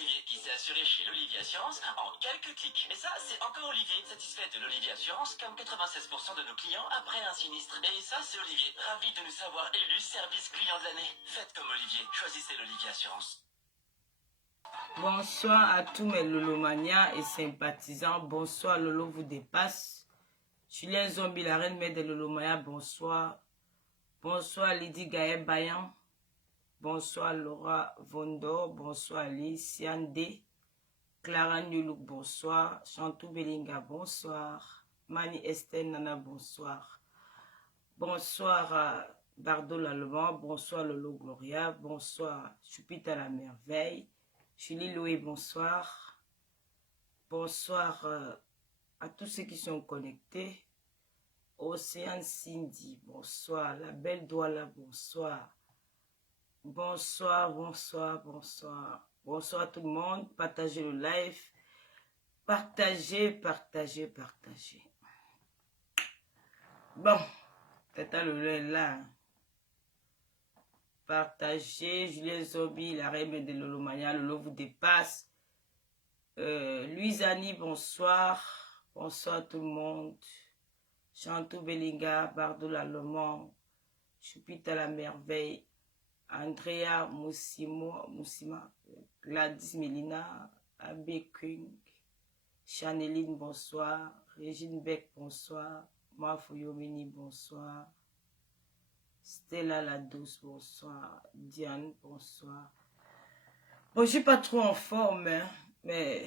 Olivier qui s'est assuré chez l'Olivier Assurance en quelques clics. Et ça, c'est encore Olivier, satisfait de l'Olivier Assurance comme 96% de nos clients après un sinistre. Et ça, c'est Olivier, ravi de nous savoir élu service client de l'année. Faites comme Olivier, choisissez l'Olivier Assurance. Bonsoir à tous mes lolomanias et sympathisants. Bonsoir, Lolo vous dépasse. Julien Zombie, la reine mère des lolomanias, bonsoir. Bonsoir, Lydie Gaël Bayan. Bonsoir, Laura Vondor. Bonsoir, Alice Yandé. Clara Nulouk, bonsoir. Chantou Belinga, bonsoir. Mani Estelle Nana, bonsoir. Bonsoir, Bardo Lallemand. Bonsoir, Lolo Gloria. Bonsoir, Chupita la merveille. Julie Loué, bonsoir. Bonsoir à tous ceux qui sont connectés. Océane Cindy, bonsoir. La belle Douala, bonsoir. Bonsoir, bonsoir, bonsoir. Bonsoir à tout le monde. Partagez le live. Partagez, partagez, partagez. Bon, Tata Lolo est là. Partagez. Julien Zobi, la reine de Lolomania. Lolo vous dépasse. Louise Annie, bonsoir. Bonsoir tout le monde. Chantou Belinga, Bardo Lallemand, Chupita la merveille, Andrea Moussima, Gladys Melina, Abbé King, Chaneline, bonsoir. Régine Beck, bonsoir. Mafouyo-Mini, bonsoir. Stella la douce, bonsoir. Diane, bonsoir. Bon, je suis pas trop en forme, hein, mais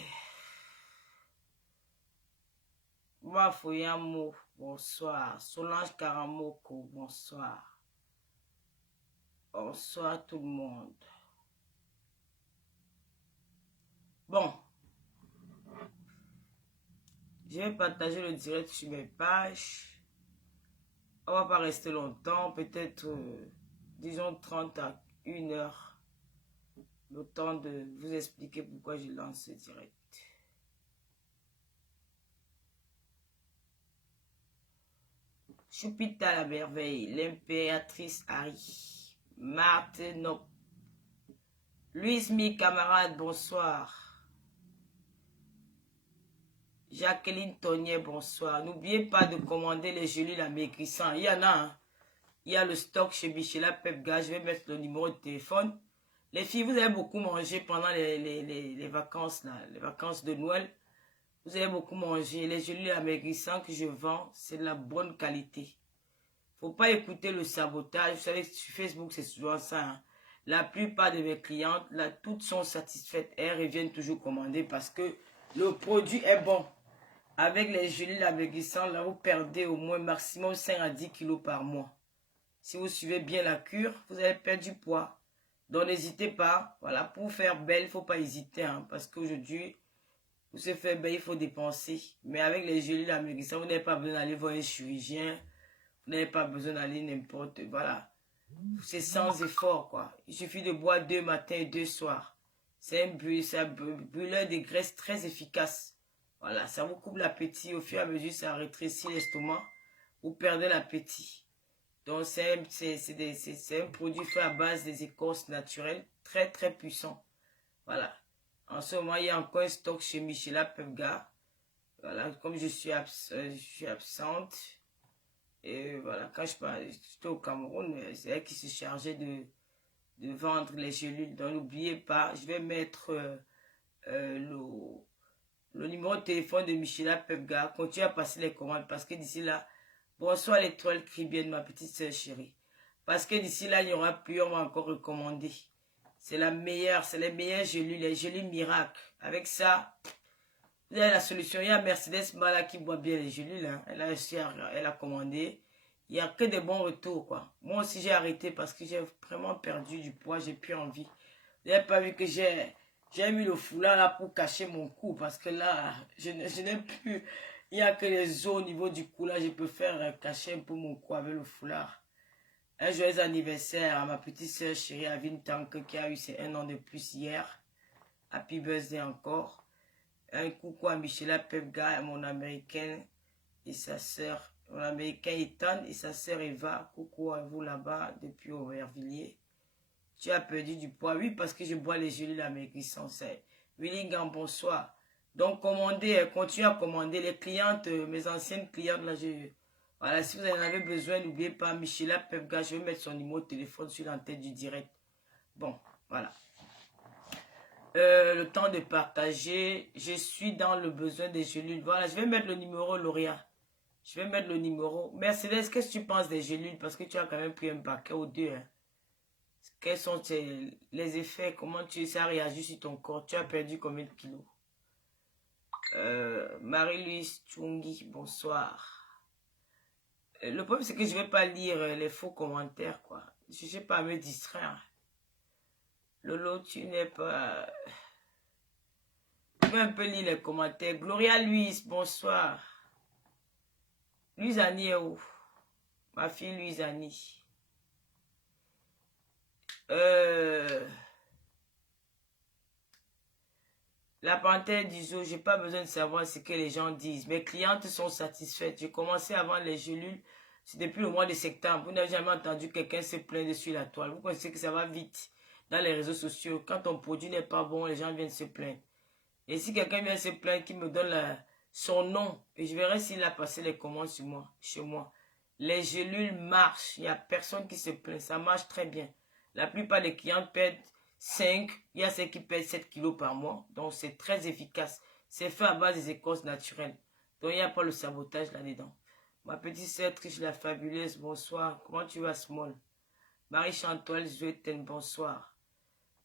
Mafouyo-Mou, bonsoir. Solange Karamoko, bonsoir. Bonsoir tout le monde. Bon, je vais partager le direct sur mes pages. On va pas rester longtemps, peut-être, disons 30 à 1 heure. Le temps de vous expliquer pourquoi je lance ce direct. Chupita la merveille, l'impératrice Harry, Marthe Nop, Louise Mi, camarade, bonsoir. Jacqueline Tonier, bonsoir. N'oubliez pas de commander les gelées la maigrissant. Il y en a, hein. Il y a le stock chez Michela Pepga. Je vais mettre le numéro de téléphone. Les filles, vous avez beaucoup mangé pendant les vacances, là, les vacances de Noël. Vous avez beaucoup mangé. Les gelées amaigrissants que je vends, c'est de la bonne qualité. Faut pas écouter le sabotage. Vous savez, sur Facebook, c'est souvent ça. Hein. La plupart de mes clientes, là, toutes sont satisfaites. Elles reviennent toujours commander parce que le produit est bon. Avec les gelées amaigrissants, là, vous perdez au moins maximum 5 à 10 kilos par mois. Si vous suivez bien la cure, vous allez perdre du poids. Donc, n'hésitez pas. Voilà, pour faire belle, il ne faut pas hésiter. Hein, parce qu'aujourd'hui, pour se faire belle, il faut dépenser. Mais avec les gelées amaigrissants, vous n'avez pas besoin d'aller voir un chirurgien. Vous n'avez pas besoin d'aller n'importe. Voilà. C'est sans effort, quoi. Il suffit de boire 2 matins et 2 soirs. C'est un brûleur de graisse très efficace. Voilà, ça vous coupe l'appétit. Au fur et à mesure, ça rétrécit l'estomac. Vous perdez l'appétit. Donc, c'est un produit fait à base des écorces naturelles, très, très puissant. Voilà. En ce moment, il y a encore un stock chez Michela Pepga. Voilà, comme je suis absente. Et voilà, quand j'étais au Cameroun, c'est elle qui se chargeait de vendre les gélules. Donc, n'oubliez pas, je vais mettre le numéro de téléphone de Michela Pepga. Continuez à passer les commandes parce que d'ici là, bonsoir l'étoile cribienne, ma petite soeur chérie. Parce que d'ici là, il n'y aura plus, on va encore recommander. C'est la meilleure, c'est les meilleures gélules, les gélules miracles. Avec ça, vous avez la solution. Il y a Mercedes Mala qui boit bien les gélules. Hein. Elle a commandé. Il n'y a que des bons retours, quoi. Moi aussi, j'ai arrêté parce que j'ai vraiment perdu du poids. J'ai plus envie. Vous n'avez pas vu que j'ai mis le foulard là pour cacher mon cou. Parce que là, je n'ai plus... Il n'y a que les os au niveau du cou. Là, je peux faire cacher un peu mon cou avec le foulard. Un joyeux anniversaire à ma petite soeur chérie Avine Tank qui a eu ses 1 an de plus hier. Happy birthday encore. Un coucou à Michela Pepga, mon américaine et sa sœur. Mon américain Ethan et sa sœur Eva. Coucou à vous là-bas depuis Aubervilliers. Tu as perdu du poids. Oui, parce que je bois les gelées amaigrissants. Willingham, bonsoir. Donc, commandez, continuez à commander. Les clientes, mes anciennes clientes, là, voilà, si vous en avez besoin, n'oubliez pas, Michela Pepga, je vais mettre son numéro de téléphone sur l'entête du direct. Bon, voilà. Le temps de partager. Je suis dans le besoin des gélules. Voilà, je vais mettre le numéro, Lauria. Je vais mettre le numéro. Mercedes, qu'est-ce que tu penses des gélules? Parce que tu as quand même pris un paquet ou deux. Hein. Quels sont les effets? Comment ça réagit sur ton corps? Tu as perdu combien de kilos? Marie-Louise Tchungi, bonsoir. Le problème, c'est que je ne vais pas lire les faux commentaires, quoi. Je ne sais pas à me distraire. Lolo, tu n'es pas... Je vais un peu lire les commentaires. Gloria Louise, bonsoir. Louise Annie est où? Ma fille Louise Annie. La panthère du zoo, j'ai pas besoin de savoir ce que les gens disent. Mes clientes sont satisfaites. J'ai commencé avant les gélules. C'est depuis le mois de septembre. Vous n'avez jamais entendu quelqu'un se plaindre sur la toile. Vous pensez que ça va vite dans les réseaux sociaux. Quand ton produit n'est pas bon, les gens viennent se plaindre. Et si quelqu'un vient se plaindre, qui me donne son nom, et je verrai s'il a passé les commandes chez moi. Les gélules marchent. Il n'y a personne qui se plaint. Ça marche très bien. La plupart des clients perdent 5. Il y a ceux qui perdent 7 kilos par mois. Donc, c'est très efficace. C'est fait à base des écorces naturelles. Donc, il n'y a pas le sabotage là-dedans. Ma petite sœur Triche la fabuleuse, bonsoir. Comment tu vas, Small? Marie-Chantal Zoueten, bonsoir.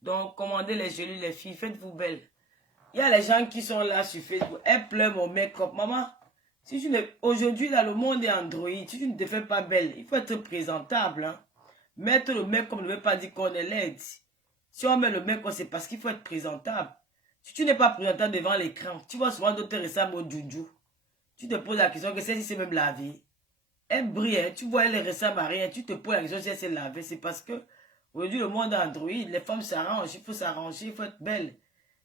Donc, commandez les gélules, les filles. Faites-vous belles. Il y a les gens qui sont là sur Facebook. Elles pleurent mon make-up. Maman, si tu aujourd'hui, dans le monde est Android, si tu ne te fais pas belle, il faut être présentable. Hein? Mettre le make-up ne veut pas dire qu'on est laide. Si on met le make-up, c'est parce qu'il faut être présentable. Si tu n'es pas présentable devant l'écran, tu vois souvent d'autres récemment au Juju. Tu te poses la question que celle-ci s'est même lavée. Elle brille, hein? Tu vois, elle ressemble à rien. Tu te poses la question si elle s'est lavée. C'est parce que aujourd'hui, le monde Android, les femmes s'arrangent. Il faut s'arranger, il faut être belle.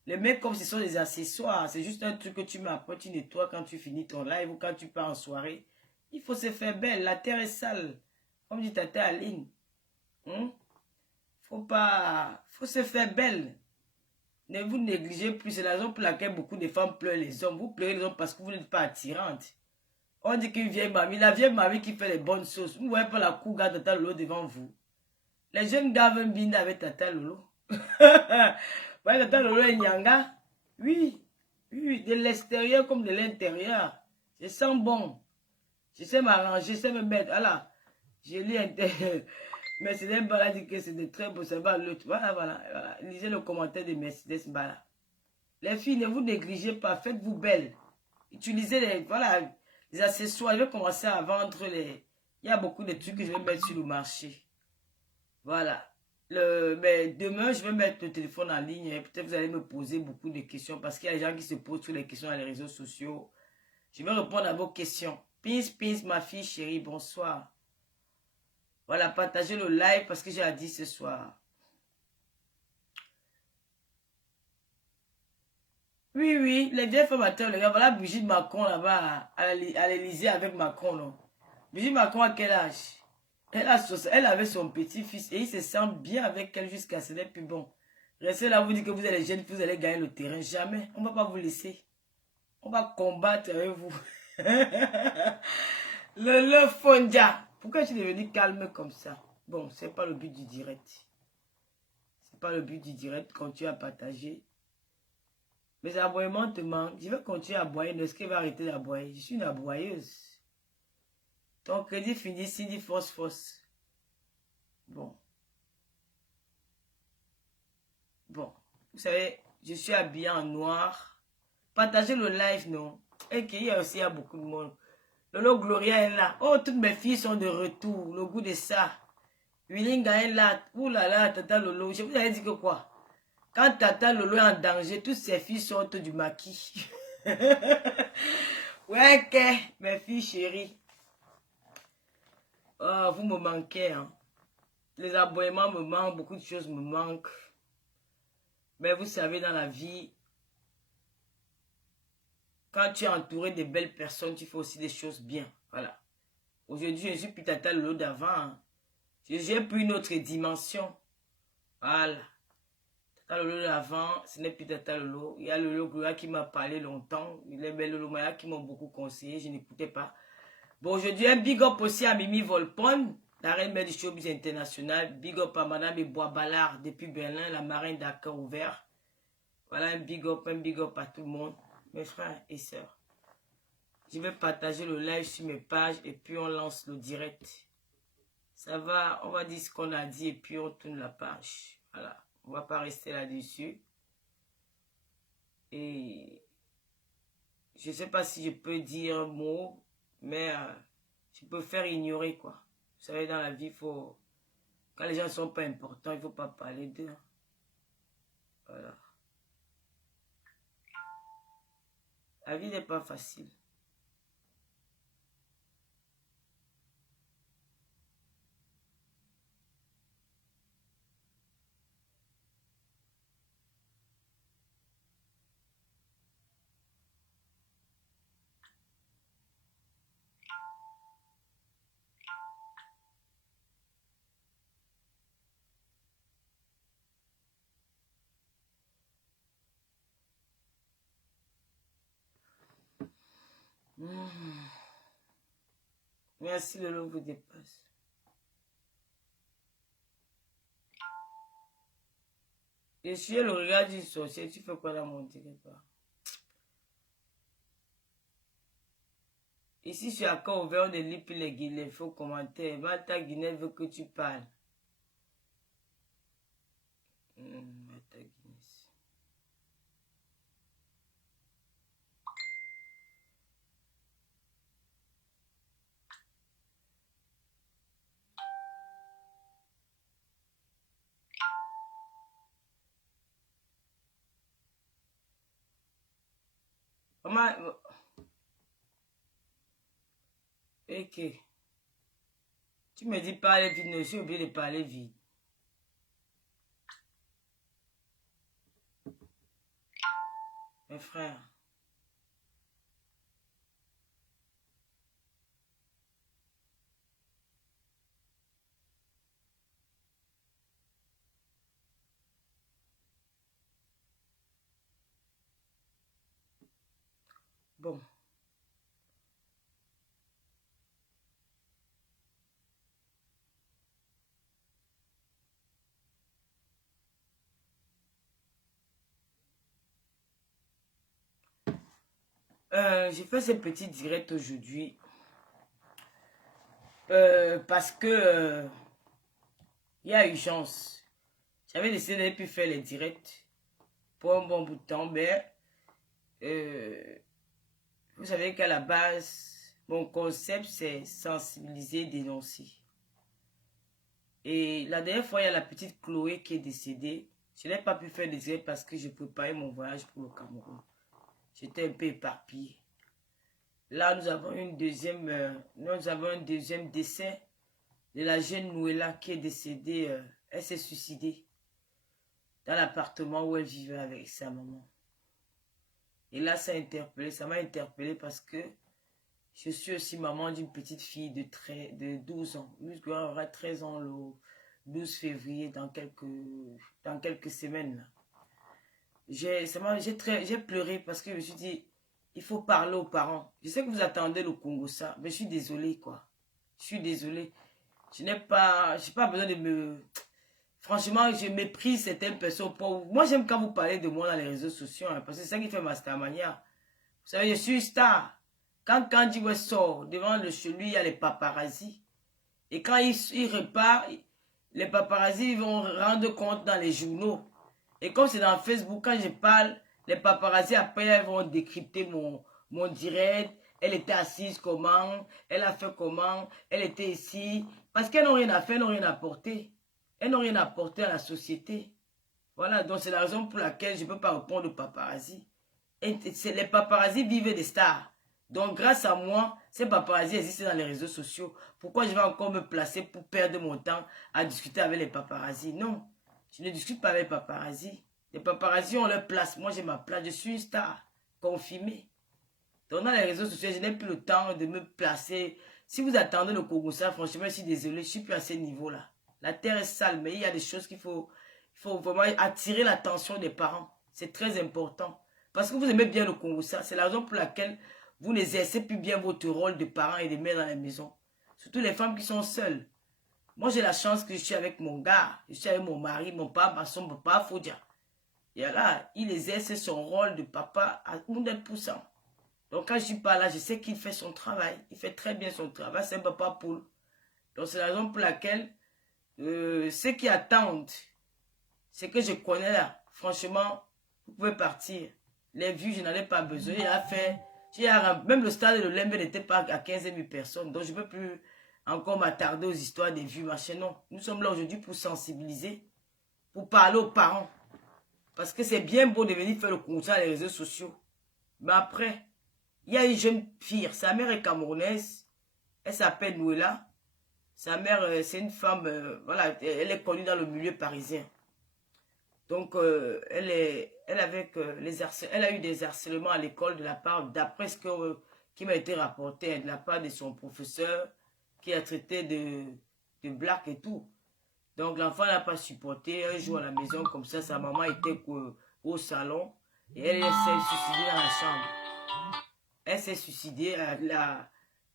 Les make-up, ce sont des accessoires. C'est juste un truc que tu mets après, tu nettoies quand tu finis ton live ou quand tu pars en soirée. Il faut se faire belle. La terre est sale. Comme dit Tata Aline. Faut se faire belle. Ne vous négligez plus. C'est la raison pour laquelle beaucoup de femmes pleurent les hommes. Vous pleurez les hommes parce que vous n'êtes pas attirante. On dit qu'une vieille mamie, la vieille mamie qui fait les bonnes choses. Vous ne voyez pas la cougar de Tata Lolo devant vous. Les jeunes gars veulent bien avec Tata Lolo. Ouais, Tata Lolo est nyanga. Oui, de l'extérieur comme de l'intérieur. Je sens bon. Je sais m'arranger, je sais me mettre. Voilà. Je lis Mercedes Bala dit que c'est de très beau. Ça va l'autre. Voilà. Lisez le commentaire de Mercedes Bala. Les filles, ne vous négligez pas. Faites-vous belles. Utilisez les accessoires. Je vais commencer à vendre les... Il y a beaucoup de trucs que je vais mettre sur le marché. Voilà. Mais demain, je vais mettre le téléphone en ligne. Et peut-être vous allez me poser beaucoup de questions. Parce qu'il y a des gens qui se posent sur les questions dans les réseaux sociaux. Je vais répondre à vos questions. Pince, ma fille chérie, bonsoir. Voilà, partagez le live parce que j'ai dit ce soir. Oui, les vieilles formateurs, les gars, voilà Brigitte Macron là-bas à l'Élysée avec Macron. Non. Brigitte Macron à quel âge? Elle avait son petit-fils et il se sent bien avec elle jusqu'à ce n'est plus bon. Restez là, vous dites que vous êtes les jeunes, vous allez gagner le terrain. Jamais, on ne va pas vous laisser. On va combattre avec vous. le Fondia. Pourquoi tu es devenu calme comme ça? Bon, c'est pas le but du direct. C'est pas le but du direct. Continue à partager. Mes aboiements te manquent. Je vais continuer à aboyer. Est-ce qu'il va arrêter d'aboyer? Je suis une aboyeuse. Ton crédit finit, Cindy Force. Bon. Vous savez, je suis habillée en noir. Partagez le live, non? Et qu'il y a aussi beaucoup de monde. Lolo Gloria est là. Oh, toutes mes filles sont de retour. Le goût de ça. Willinga est là. Ouh là là, Tata Lolo. Je vous avais dit que quoi? Quand Tata Lolo est en danger, toutes ses filles sortent du maquis. Ouais, que mes filles chéries. Oh, vous me manquez. Hein. Les abonnements me manquent. Beaucoup de choses me manquent. Mais vous savez, dans la vie, quand tu es entouré de belles personnes, tu fais aussi des choses bien. Voilà. Aujourd'hui, je suis plus Tata Lolo d'avant. Hein. J'ai pris une autre dimension. Voilà. Tata Lolo d'avant, ce n'est plus Tata Lolo. Il y a Lolo Gloria qui m'a parlé longtemps. Il est belle Lolo Maya qui m'ont beaucoup conseillé. Je n'écoutais pas. Bon, aujourd'hui, un big up aussi à Mimi Volpone, la reine mère du showbiz international. Big up à Madame Bois Ballard depuis Berlin, la marine d'accord ouvert. Voilà un big up à tout le monde. Mes frères et sœurs. Je vais partager le live sur mes pages et puis on lance le direct. Ça va, on va dire ce qu'on a dit et puis on tourne la page. Voilà, on va pas rester là-dessus. Et je sais pas si je peux dire un mot, mais je peux faire ignorer quoi. Vous savez, dans la vie, faut quand les gens ne sont pas importants, il ne faut pas parler d'eux. Voilà. La vie n'est pas facile. Merci, le lot vous dépasse. Je suis le regard du sorcier. Tu fais quoi dans mon territoire? Ici, je suis à corps ouvert, on ne lit plus les Guinées. Il faut commenter. Mata Guinée veut que tu parles. Mata Guinée. Maman, ok. Tu me dis parler vite, je suis obligé de parler vite. Mes frères. Bon. J'ai fait ce petit direct aujourd'hui parce que il y a urgence. J'avais décidé de ne plus faire les directs pour un bon bout de temps, mais vous savez qu'à la base, mon concept c'est sensibiliser, dénoncer. Et la dernière fois, il y a la petite Chloé qui est décédée. Je n'ai pas pu faire des directs parce que je préparais mon voyage pour le Cameroun. J'étais un peu éparpillé. Là, nous avons un deuxième décès de la jeune Noëlla qui est décédée. Elle s'est suicidée dans l'appartement où elle vivait avec sa maman. Et là, ça m'a interpellé parce que je suis aussi maman d'une petite fille de 12 ans. Elle aura 13 ans le 12 février dans quelques semaines. J'ai pleuré parce que je me suis dit, il faut parler aux parents. Je sais que vous attendez le Congo ça, mais je suis désolée quoi. Je suis désolée. Je n'ai pas besoin de me... Franchement, je méprise certaines personnes. Moi, j'aime quand vous parlez de moi dans les réseaux sociaux, hein, parce que c'est ça qui fait ma starmania. Vous savez, je suis star. Quand Kandji West sort devant chez lui, il y a les paparazzis. Et quand il repart, les paparazzis vont rendre compte dans les journaux. Et comme c'est dans Facebook, quand je parle, les paparazzis après elles vont décrypter mon direct. Elle était assise comment, elle a fait comment, elle était ici. Parce qu'elles n'ont rien à faire, elles n'ont rien à apporter. Elles n'ont rien à apporter à la société. Voilà, donc c'est la raison pour laquelle je ne peux pas répondre aux paparazzis. Les paparazzis vivent des stars. Donc grâce à moi, ces paparazzis existent dans les réseaux sociaux. Pourquoi je vais encore me placer pour perdre mon temps à discuter avec les paparazzis? Non, je ne discute pas avec les paparazzis. Les paparazzis ont leur place. Moi, j'ai ma place. Je suis une star confirmée. Donc dans les réseaux sociaux, je n'ai plus le temps de me placer. Si vous attendez le Congo, ça, franchement, je suis désolé, je ne suis plus à ce niveau-là. La terre est sale, mais il y a des choses qu'il faut Il faut vraiment attirer l'attention des parents. C'est très important. Parce que vous aimez bien le Congo, ça. C'est la raison pour laquelle vous n'exercez plus bien votre rôle de parents et de mère dans la maison. Surtout les femmes qui sont seules. Moi, j'ai la chance que je suis avec mon gars. Je suis avec mon mari, mon papa, son papa, Foudia. Et là, il exerce son rôle de papa à 100%. Donc, quand je suis pas là, je sais qu'il fait son travail. Il fait très bien son travail. C'est un papa poule. Donc, c'est la raison pour laquelle ceux qui attendent, ce que je connais là, franchement, vous pouvez partir. Les vues, je n'en ai pas besoin. Il a fait, même le stade de l'Olympe n'était pas à 15 000 personnes. Donc, je ne peux plus encore m'attarder aux histoires des vues, machin. Non, nous sommes là aujourd'hui pour sensibiliser, pour parler aux parents. Parce que c'est bien beau de venir faire le concert sur les réseaux sociaux. Mais après, il y a une jeune fille, sa mère est camerounaise, elle s'appelle Nouela. Sa mère, c'est une femme, voilà, elle est connue dans le milieu parisien. Donc, elle a eu des harcèlements à l'école de la part, d'après ce qui m'a été rapporté, de la part de son professeur, qui a traité de blague et tout. Donc, l'enfant n'a pas supporté. Un jour à la maison, comme ça, sa maman était au salon et elle s'est suicidée dans la chambre. Elle s'est suicidée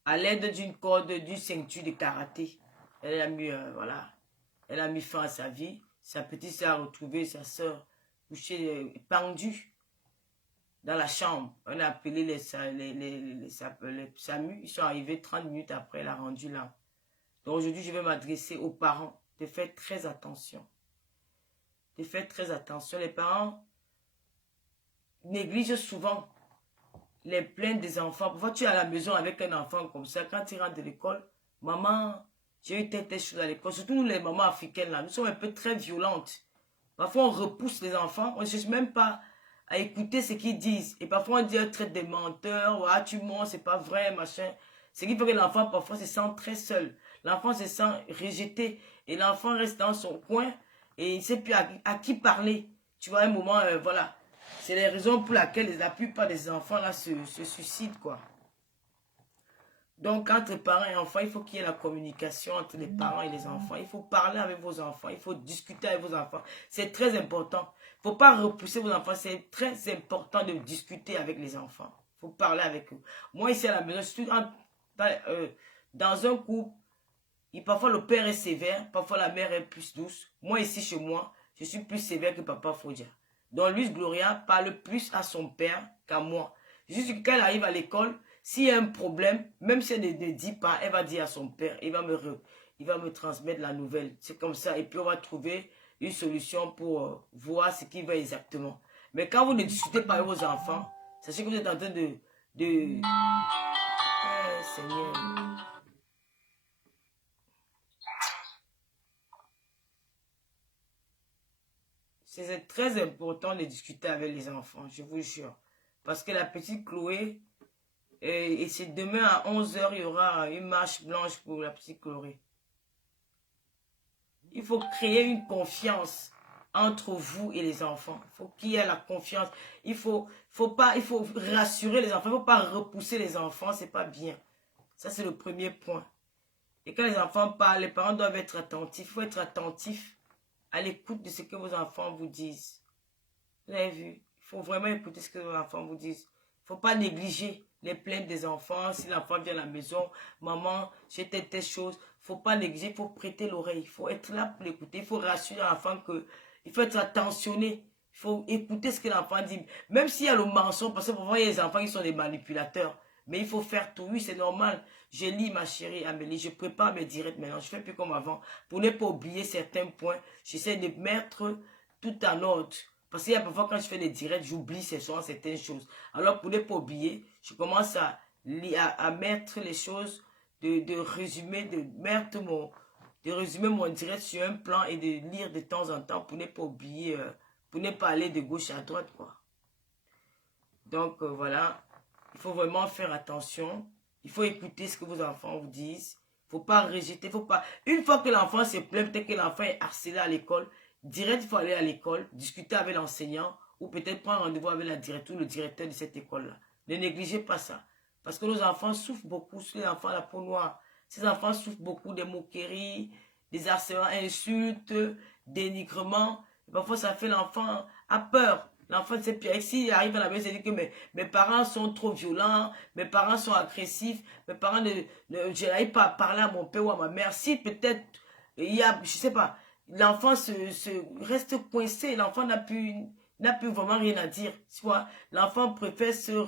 à l'aide d'une corde, d'une ceinture de karaté. Elle a mis, voilà, elle a mis fin à sa vie. Sa petite sœur a retrouvé sa sœur couchée, pendue dans la chambre. On a appelé les SAMU. Ils sont arrivés 30 minutes après, elle a rendu là. Donc aujourd'hui, je vais m'adresser aux parents. De faire très attention. De faire très attention. Les parents négligent souvent les plaintes des enfants. Parfois, tu es à la maison avec un enfant comme ça. Quand tu rentres de l'école, maman, j'ai eu telle chose à l'école. Surtout nous, les mamans africaines, là, nous sommes un peu très violentes. Parfois, on repousse les enfants. On ne cherche même pas à écouter ce qu'ils disent. Et parfois, on dit, on traite des menteurs. Ah, tu mens, c'est pas vrai, machin. Ce qui fait que l'enfant, parfois, se sent très seul. L'enfant se sent rejeté. Et l'enfant reste dans son coin. Et il ne sait plus à qui parler. Tu vois, à un moment, voilà. C'est les raisons pour lesquelles la plupart des enfants, là, se suicident, quoi. Donc, entre parents et enfants, il faut qu'il y ait la communication entre les parents et les enfants. Il faut parler avec vos enfants. Il faut discuter avec vos enfants. C'est très important. Il ne faut pas repousser vos enfants. C'est très important de discuter avec les enfants. Il faut parler avec eux. Moi, ici à la maison, je suis dans un couple. Et parfois, le père est sévère. Parfois, la mère est plus douce. Moi, ici, chez moi, je suis plus sévère que papa Foudia. Donc, Luis Gloria parle plus à son père qu'à moi. Juste que quand elle arrive à l'école, s'il y a un problème, même si elle ne dit pas, elle va dire à son père, il va me transmettre la nouvelle. C'est comme ça. Et puis, on va trouver une solution pour voir ce qu'il veut exactement. Mais quand vous ne discutez pas avec vos enfants, sachez que vous êtes en train de... Oh, Seigneur. C'est très important de discuter avec les enfants, je vous jure. Parce que la petite Chloé, et c'est demain à 11 h, il y aura une marche blanche pour la petite Chloé. Il faut créer une confiance entre vous et les enfants. Il faut qu'il y ait la confiance. Il faut rassurer les enfants. Il ne faut pas repousser les enfants, c'est pas bien. Ça, c'est le premier point. Et quand les enfants parlent, les parents doivent être attentifs. Il faut être attentif à l'écoute de ce que vos enfants vous disent. Vous avez vu? Il faut vraiment écouter ce que vos enfants vous disent. Il ne faut pas négliger les plaintes des enfants. Si l'enfant vient à la maison, maman, j'ai telle chose. Il ne faut pas négliger, il faut prêter l'oreille. Il faut être là pour l'écouter. Il faut rassurer l'enfant qu'il faut être attentionné. Il faut écouter ce que l'enfant dit. Même s'il y a le mensonge, parce que parfois il y a des enfants qui sont des manipulateurs. Mais il faut faire tout. Oui, c'est normal. Je lis, ma chérie Amélie. Je prépare mes directs maintenant. Je ne fais plus comme avant. Pour ne pas oublier certains points, j'essaie de mettre tout en ordre. Parce qu'il y a parfois quand je fais des directs, j'oublie certaines choses. Alors pour ne pas oublier, je commence à mettre les choses, de résumer mon direct sur un plan et de lire de temps en temps pour ne pas oublier, pour ne pas aller de gauche à droite, quoi. Donc voilà. Il faut vraiment faire attention. Il faut écouter ce que vos enfants vous disent. Il ne faut pas rejeter. Faut pas... Une fois que l'enfant se plaint, peut-être que l'enfant est harcelé à l'école, direct, il faut aller à l'école, discuter avec l'enseignant ou peut-être prendre rendez-vous avec la directrice ou le directeur de cette école-là. Ne négligez pas ça. Parce que nos enfants souffrent beaucoup. Les enfants à la peau noire. Ces enfants souffrent beaucoup des moqueries, des harcèlements, insultes, dénigrements. Et parfois, ça fait l'enfant a peur. L'enfant, c'est pire. Et s'il arrive à la maison, il dit que mes parents sont trop violents, mes parents sont agressifs, mes parents je n'arrive pas à parler à mon père ou à ma mère. Si peut-être, il y a, je sais pas, l'enfant reste coincé, l'enfant n'a plus vraiment rien à dire. Soit l'enfant préfère se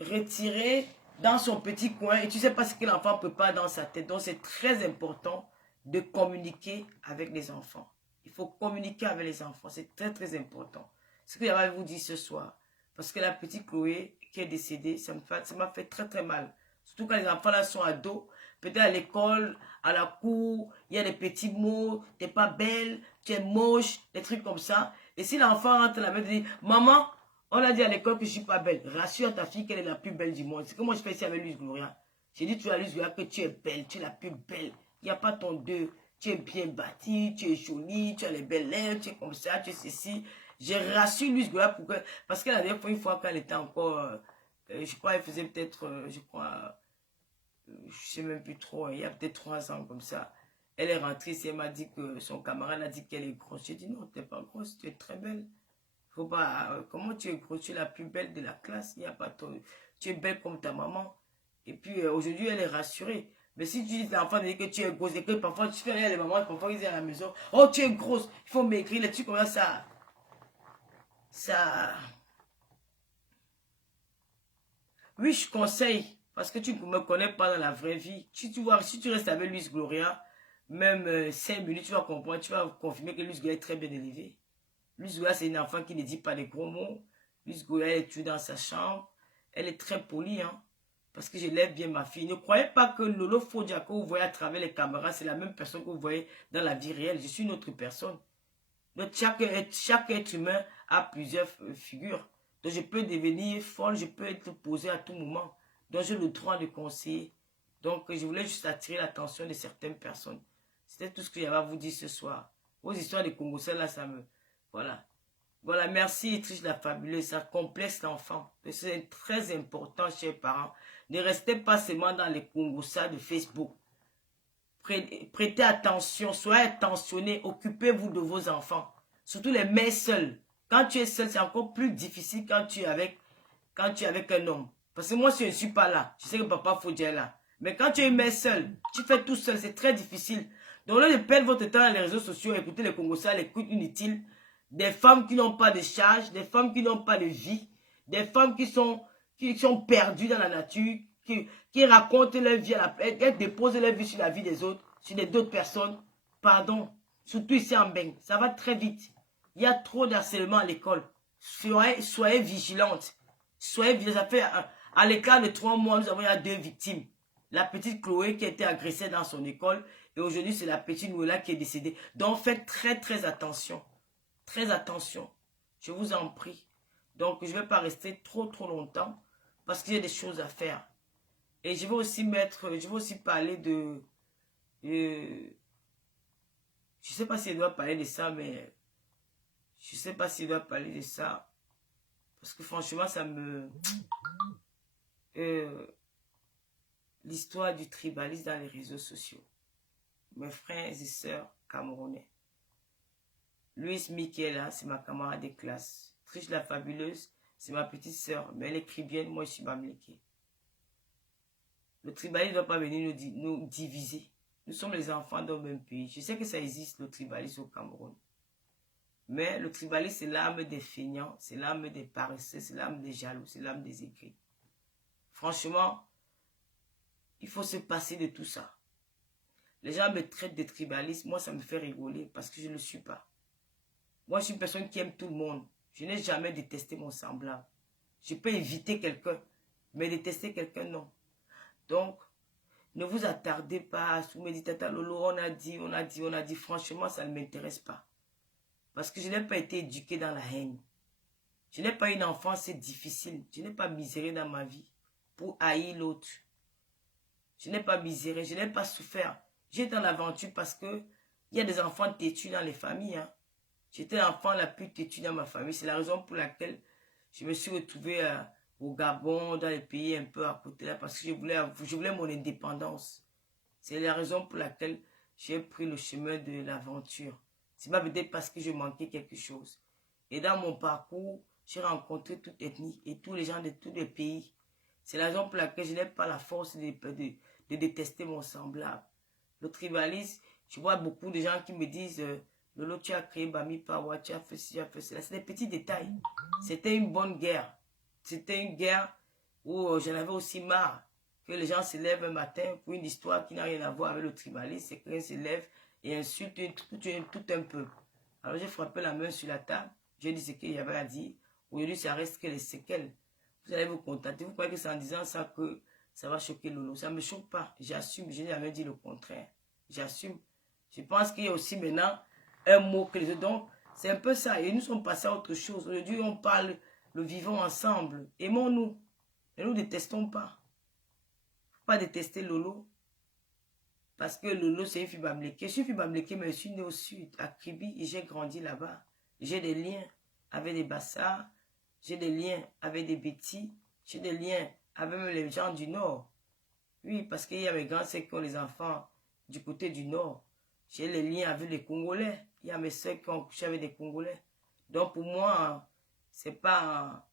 retirer dans son petit coin et tu sais pas ce que l'enfant prépare dans sa tête. Donc, c'est très important de communiquer avec les enfants. Il faut communiquer avec les enfants. C'est très, très important. Ce que j'avais vous dire ce soir. Parce que la petite Chloé qui est décédée, ça m'a fait très, très mal. Surtout quand les enfants là sont ados. Peut-être à l'école, à la cour, il y a des petits mots. T'es pas belle, tu es moche, des trucs comme ça. Et si l'enfant rentre à la maison et dit, maman, on a dit à l'école que je suis pas belle. Rassure ta fille qu'elle est la plus belle du monde. C'est que moi je fais ici avec Luis Gloria. J'ai dit à Luis Gloria que tu es belle, tu es la plus belle. Il n'y a pas ton deux. Tu es bien bâtie, tu es jolie, tu as les belles lèvres, tu es comme ça, tu es ceci. J'ai rassuré Luis Gloria pour que... Parce que la dernière fois, une fois qu'elle était encore... je crois qu'elle faisait peut-être... je sais même plus trop. Il y a peut-être 3 ans comme ça. Elle est rentrée ici, elle m'a dit que son camarade a dit qu'elle est grosse. J'ai dit non, tu n'es pas grosse, tu es très belle. Faut pas, comment tu es grosse, tu es la plus belle de la classe. Il y a pas ton, tu es belle comme ta maman. Et puis aujourd'hui, elle est rassurée. Mais si tu dis à l'enfant que tu es grosse et que parfois tu fais rien, les mamans, parfois ils disent à la maison, oh tu es grosse, il faut maigrir, les trucs comme ça. Oui, je conseille, parce que tu ne me connais pas dans la vraie vie. Si tu restes avec Luis Gloria, même 5 minutes, tu vas comprendre, tu vas confirmer que Luis Gloria est très bien élevé. Luis Gloria, c'est une enfant qui ne dit pas des gros mots. Luis Gloria, elle est toujours dans sa chambre. Elle est très polie, hein. Parce que je lève bien ma fille. Ne croyez pas que Lolo Fodia que vous voyez à travers les caméras, c'est la même personne que vous voyez dans la vie réelle. Je suis une autre personne. Donc, chaque être humain a plusieurs figures. Donc, je peux devenir folle, je peux être posée à tout moment. Donc, j'ai le droit de conseiller. Donc, je voulais juste attirer l'attention de certaines personnes. C'était tout ce que j'avais à vous dire ce soir. Vos histoires de Congo, là, ça me... Voilà. Voilà, merci, Triche la fabuleuse. Ça complexe l'enfant. C'est très important, chers parents. Ne restez pas seulement dans les Congossas de Facebook. Prêtez attention, soyez attentionnés, occupez-vous de vos enfants. Surtout les mères seules. Quand tu es seul, c'est encore plus difficile quand tu es avec un homme. Parce que moi, si je ne suis pas là, je sais que papa Fodja est là. Mais quand tu es une mère seule, tu fais tout seul, c'est très difficile. Donc, au lieu de perdre votre temps dans les réseaux sociaux, écoutez les Congossas, l'écoute inutile, des femmes qui n'ont pas de charge, des femmes qui n'ont pas de vie, des femmes qui sont perdues dans la nature, qui racontent leur vie elles déposent leur vie sur la vie des autres, sur d'autres personnes. Pardon, surtout ici en Beng, ça va très vite. Il y a trop d'harcèlement à l'école. Soyez vigilantes. Soyez vigilantes. Ça fait à l'écart de 3 mois, nous avons eu 2 victimes. La petite Chloé qui a été agressée dans son école et aujourd'hui c'est la petite Noëlla qui est décédée. Donc faites très très attention. Très attention. Je vous en prie. Donc je ne vais pas rester trop longtemps parce qu'il y a des choses à faire. Et je vais aussi parler de... je ne sais pas si je dois parler de ça, mais... Je ne sais pas si je dois parler de ça. Parce que franchement, ça me... l'histoire du tribalisme dans les réseaux sociaux. Mes frères et sœurs camerounais. Louise Michaela, c'est ma camarade de classe. Triche la fabuleuse, c'est ma petite sœur. Mais elle écrit bien, moi je suis Bamileke. Le tribalisme ne doit pas venir nous diviser. Nous sommes les enfants d'un même pays. Je sais que ça existe, le tribalisme au Cameroun. Mais le tribalisme, c'est l'âme des feignants, c'est l'âme des paresseux, c'est l'âme des jaloux, c'est l'âme des aigris. Franchement, il faut se passer de tout ça. Les gens me traitent de tribaliste, moi ça me fait rigoler parce que je ne le suis pas. Moi je suis une personne qui aime tout le monde. Je n'ai jamais détesté mon semblable. Je peux éviter quelqu'un, mais détester quelqu'un, non. Donc, ne vous attardez pas à sous-méditer. Lolo, on a dit. Franchement, ça ne m'intéresse pas. Parce que je n'ai pas été éduquée dans la haine. Je n'ai pas une enfance difficile. Je n'ai pas miséré dans ma vie pour haïr l'autre. Je n'ai pas miséré, je n'ai pas souffert. J'étais dans l'aventure parce que il y a des enfants têtus dans les familles. Hein. J'étais l'enfant la plus têtue dans ma famille. C'est la raison pour laquelle je me suis retrouvée au Gabon, dans les pays un peu à côté là, parce que je voulais mon indépendance. C'est la raison pour laquelle j'ai pris le chemin de l'aventure. C'est pas peut-être parce que je manquais quelque chose. Et dans mon parcours, j'ai rencontré toute ethnie et tous les gens de tous les pays. C'est la raison pour laquelle je n'ai pas la force de détester mon semblable. Le tribalisme, je vois beaucoup de gens qui me disent Lolo, tu as créé Bami Pawa, tu as fait ci, tu as fait cela. C'est des petits détails. C'était une bonne guerre. C'était une guerre où j'en avais aussi marre que les gens se lèvent un matin pour une histoire qui n'a rien à voir avec le tribalisme. C'est qu'un se lève et insulte tout un peuple. Alors j'ai frappé la main sur la table. J'ai dit ce qu'il y avait à dire. Aujourd'hui, ça reste que les séquelles. Vous allez vous contenter. Vous croyez que c'est en disant ça que ça va choquer Lolo? Ça ne me choque pas. J'assume. Je n'ai jamais dit le contraire. J'assume. Je pense qu'il y a aussi maintenant un mot que les autres. Donc, c'est un peu ça. Et nous sommes passés à autre chose. Aujourd'hui, on parle, le vivons ensemble. Aimons-nous. Ne nous détestons pas. Il ne faut pas détester Lolo. Parce que Lolo, c'est une fille bamléké. Je suis une fille bamléké, mais je suis née au sud, à Kribi, et j'ai grandi là-bas. J'ai des liens avec des Bassards. J'ai des liens avec des Bétis. J'ai des liens avec même les gens du Nord. Oui, parce qu'il y a mes grands sœurs qui ont les enfants du côté du Nord. J'ai les liens avec les Congolais. Il y a mes sœurs qui ont couché avec des Congolais. Donc pour moi, c'est pas...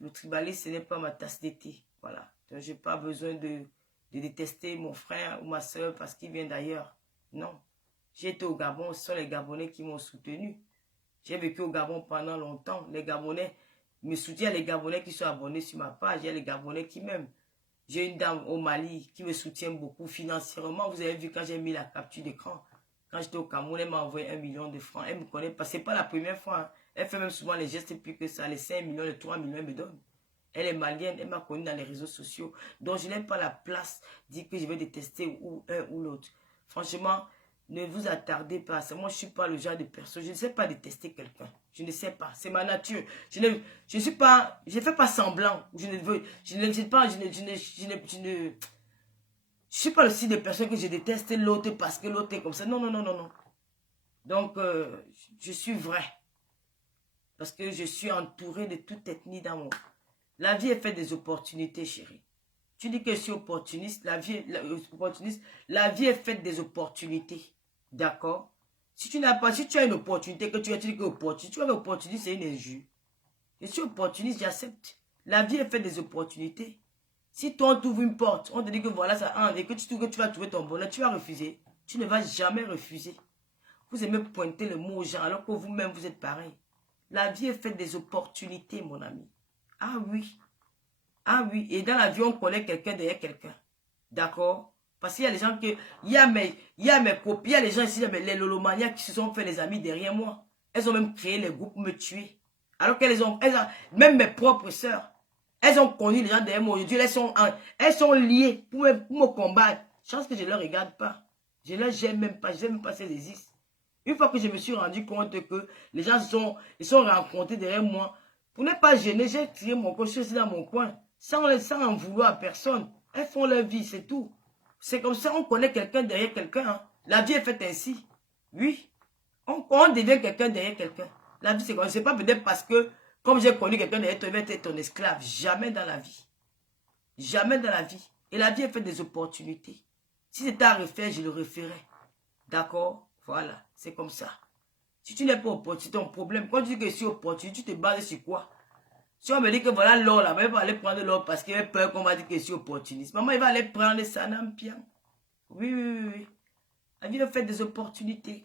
Le tribalisme, ce n'est pas ma tasse d'été. Voilà. Donc je n'ai pas besoin de détester mon frère ou ma soeur parce qu'il vient d'ailleurs. Non. J'ai été au Gabon, ce sont les Gabonais qui m'ont soutenu. J'ai vécu au Gabon pendant longtemps. Les Gabonais me soutiennent, les Gabonais qui sont abonnés sur ma page, il y a les Gabonais qui m'aiment. J'ai une dame au Mali qui me soutient beaucoup financièrement. Vous avez vu quand j'ai mis la capture d'écran. Quand j'étais au Cameroun, elle m'a envoyé 1 million de francs. Elle me connaît pas. Ce n'est pas la première fois. Hein. Elle fait même souvent les gestes plus que ça. Les 5 millions, les 3 millions, elle me donne. Elle est malienne, elle m'a connue dans les réseaux sociaux. Donc, je n'ai pas la place de dire que je vais détester ou un ou l'autre. Franchement, ne vous attardez pas. Moi, je ne suis pas le genre de personne. Je ne sais pas détester quelqu'un. Je ne sais pas. C'est ma nature. Je ne fais pas semblant. Je ne suis pas le style de personne que je déteste l'autre parce que l'autre est comme ça. Non, non, non, non, non. Donc, je suis vrai. Parce que je suis entouré de toute ethnie dans mon... La vie est faite des opportunités, chérie. Tu dis que je suis opportuniste. La vie est faite des opportunités. D'accord? Si tu as une opportunité, que tu dis que opportunité, tu as une opportunité, c'est une injure. Je suis opportuniste, j'accepte. La vie est faite des opportunités. Si toi, on t'ouvre une porte, on te dit que voilà, ça entre, et que tu trouves que tu vas trouver ton bonheur, tu vas refuser. Tu ne vas jamais refuser. Vous aimez pointer le mot aux gens, alors que vous-même, vous êtes pareil. La vie est faite des opportunités, mon ami. Ah oui. Ah oui. Et dans la vie, on connaît quelqu'un derrière quelqu'un. D'accord? Parce qu'il y a des gens que... Il y a mes copines, il y a les gens ici, les lolomaniacs qui se sont fait des amis derrière moi. Elles ont même créé les groupes pour me tuer. Alors qu'elles ont... Même mes propres sœurs. Elles ont connu les gens derrière moi. Aujourd'hui, elles sont liées pour me combattre. Chance que je ne les regarde pas. Je ne les aime même pas. Je ne sais même pas si elles existent. Une fois que je me suis rendu compte que les gens ils sont rencontrés derrière moi, pour ne pas gêner, j'ai tiré mon coche dans mon coin, sans en vouloir à personne. Elles font leur vie, c'est tout. C'est comme ça, on connaît quelqu'un derrière quelqu'un. Hein. La vie est faite ainsi. Oui. On devient quelqu'un derrière quelqu'un. La vie, c'est comme ça. C'est pas peut-être parce que, comme j'ai connu quelqu'un derrière toi, il va être ton esclave. Jamais dans la vie. Jamais dans la vie. Et la vie est faite des opportunités. Si c'était à refaire, je le referais. D'accord? Voilà, c'est comme ça. Si tu n'es pas opportun, ton problème. Quand tu dis que je suis opportun, tu te bases sur quoi? Si on me dit que voilà l'or là, il va aller prendre l'or parce qu'il a peur qu'on va dire que je suis opportuniste. Maman, il va aller prendre ça dans le pied. Oui, oui, oui, oui. La vie est faite des opportunités.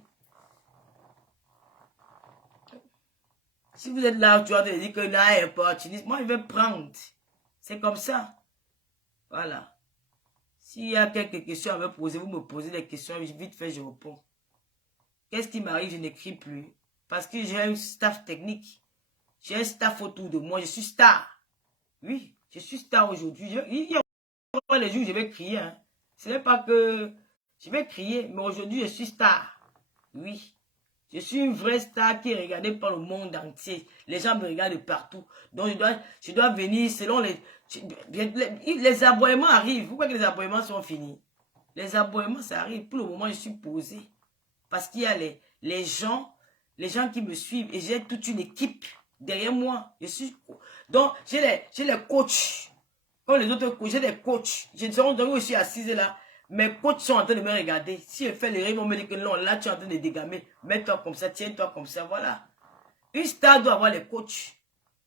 Si vous êtes là, tu vas te dire que là, il est opportuniste. Moi, il va prendre. C'est comme ça. Voilà. S'il y a quelques questions à me poser, vous me posez des questions, vite fait, je réponds. Qu'est-ce qui m'arrive? Je n'écris plus. Parce que j'ai un staff technique. J'ai un staff autour de moi. Je suis star. Oui, je suis star aujourd'hui. Il y a les jours où je vais crier. Hein. Ce n'est pas que je vais crier, mais aujourd'hui, je suis star. Oui. Je suis une vraie star qui est regardée par le monde entier. Les gens me regardent de partout. Donc, je dois venir selon les abonnements arrivent. Pourquoi que les abonnements sont finis? Les abonnements, ça arrive. Pour le moment, je suis posé. Parce qu'il y a les gens qui me suivent et j'ai toute une équipe derrière moi. Donc, j'ai les coachs. Comme les autres coachs, j'ai des coachs. Donc, je suis assise là. Mes coachs sont en train de me regarder. Si je fais les rêves, ils vont me dire que non, là tu es en train de dégamer. Mets-toi comme ça, tiens-toi comme ça, voilà. Une star doit avoir les coachs.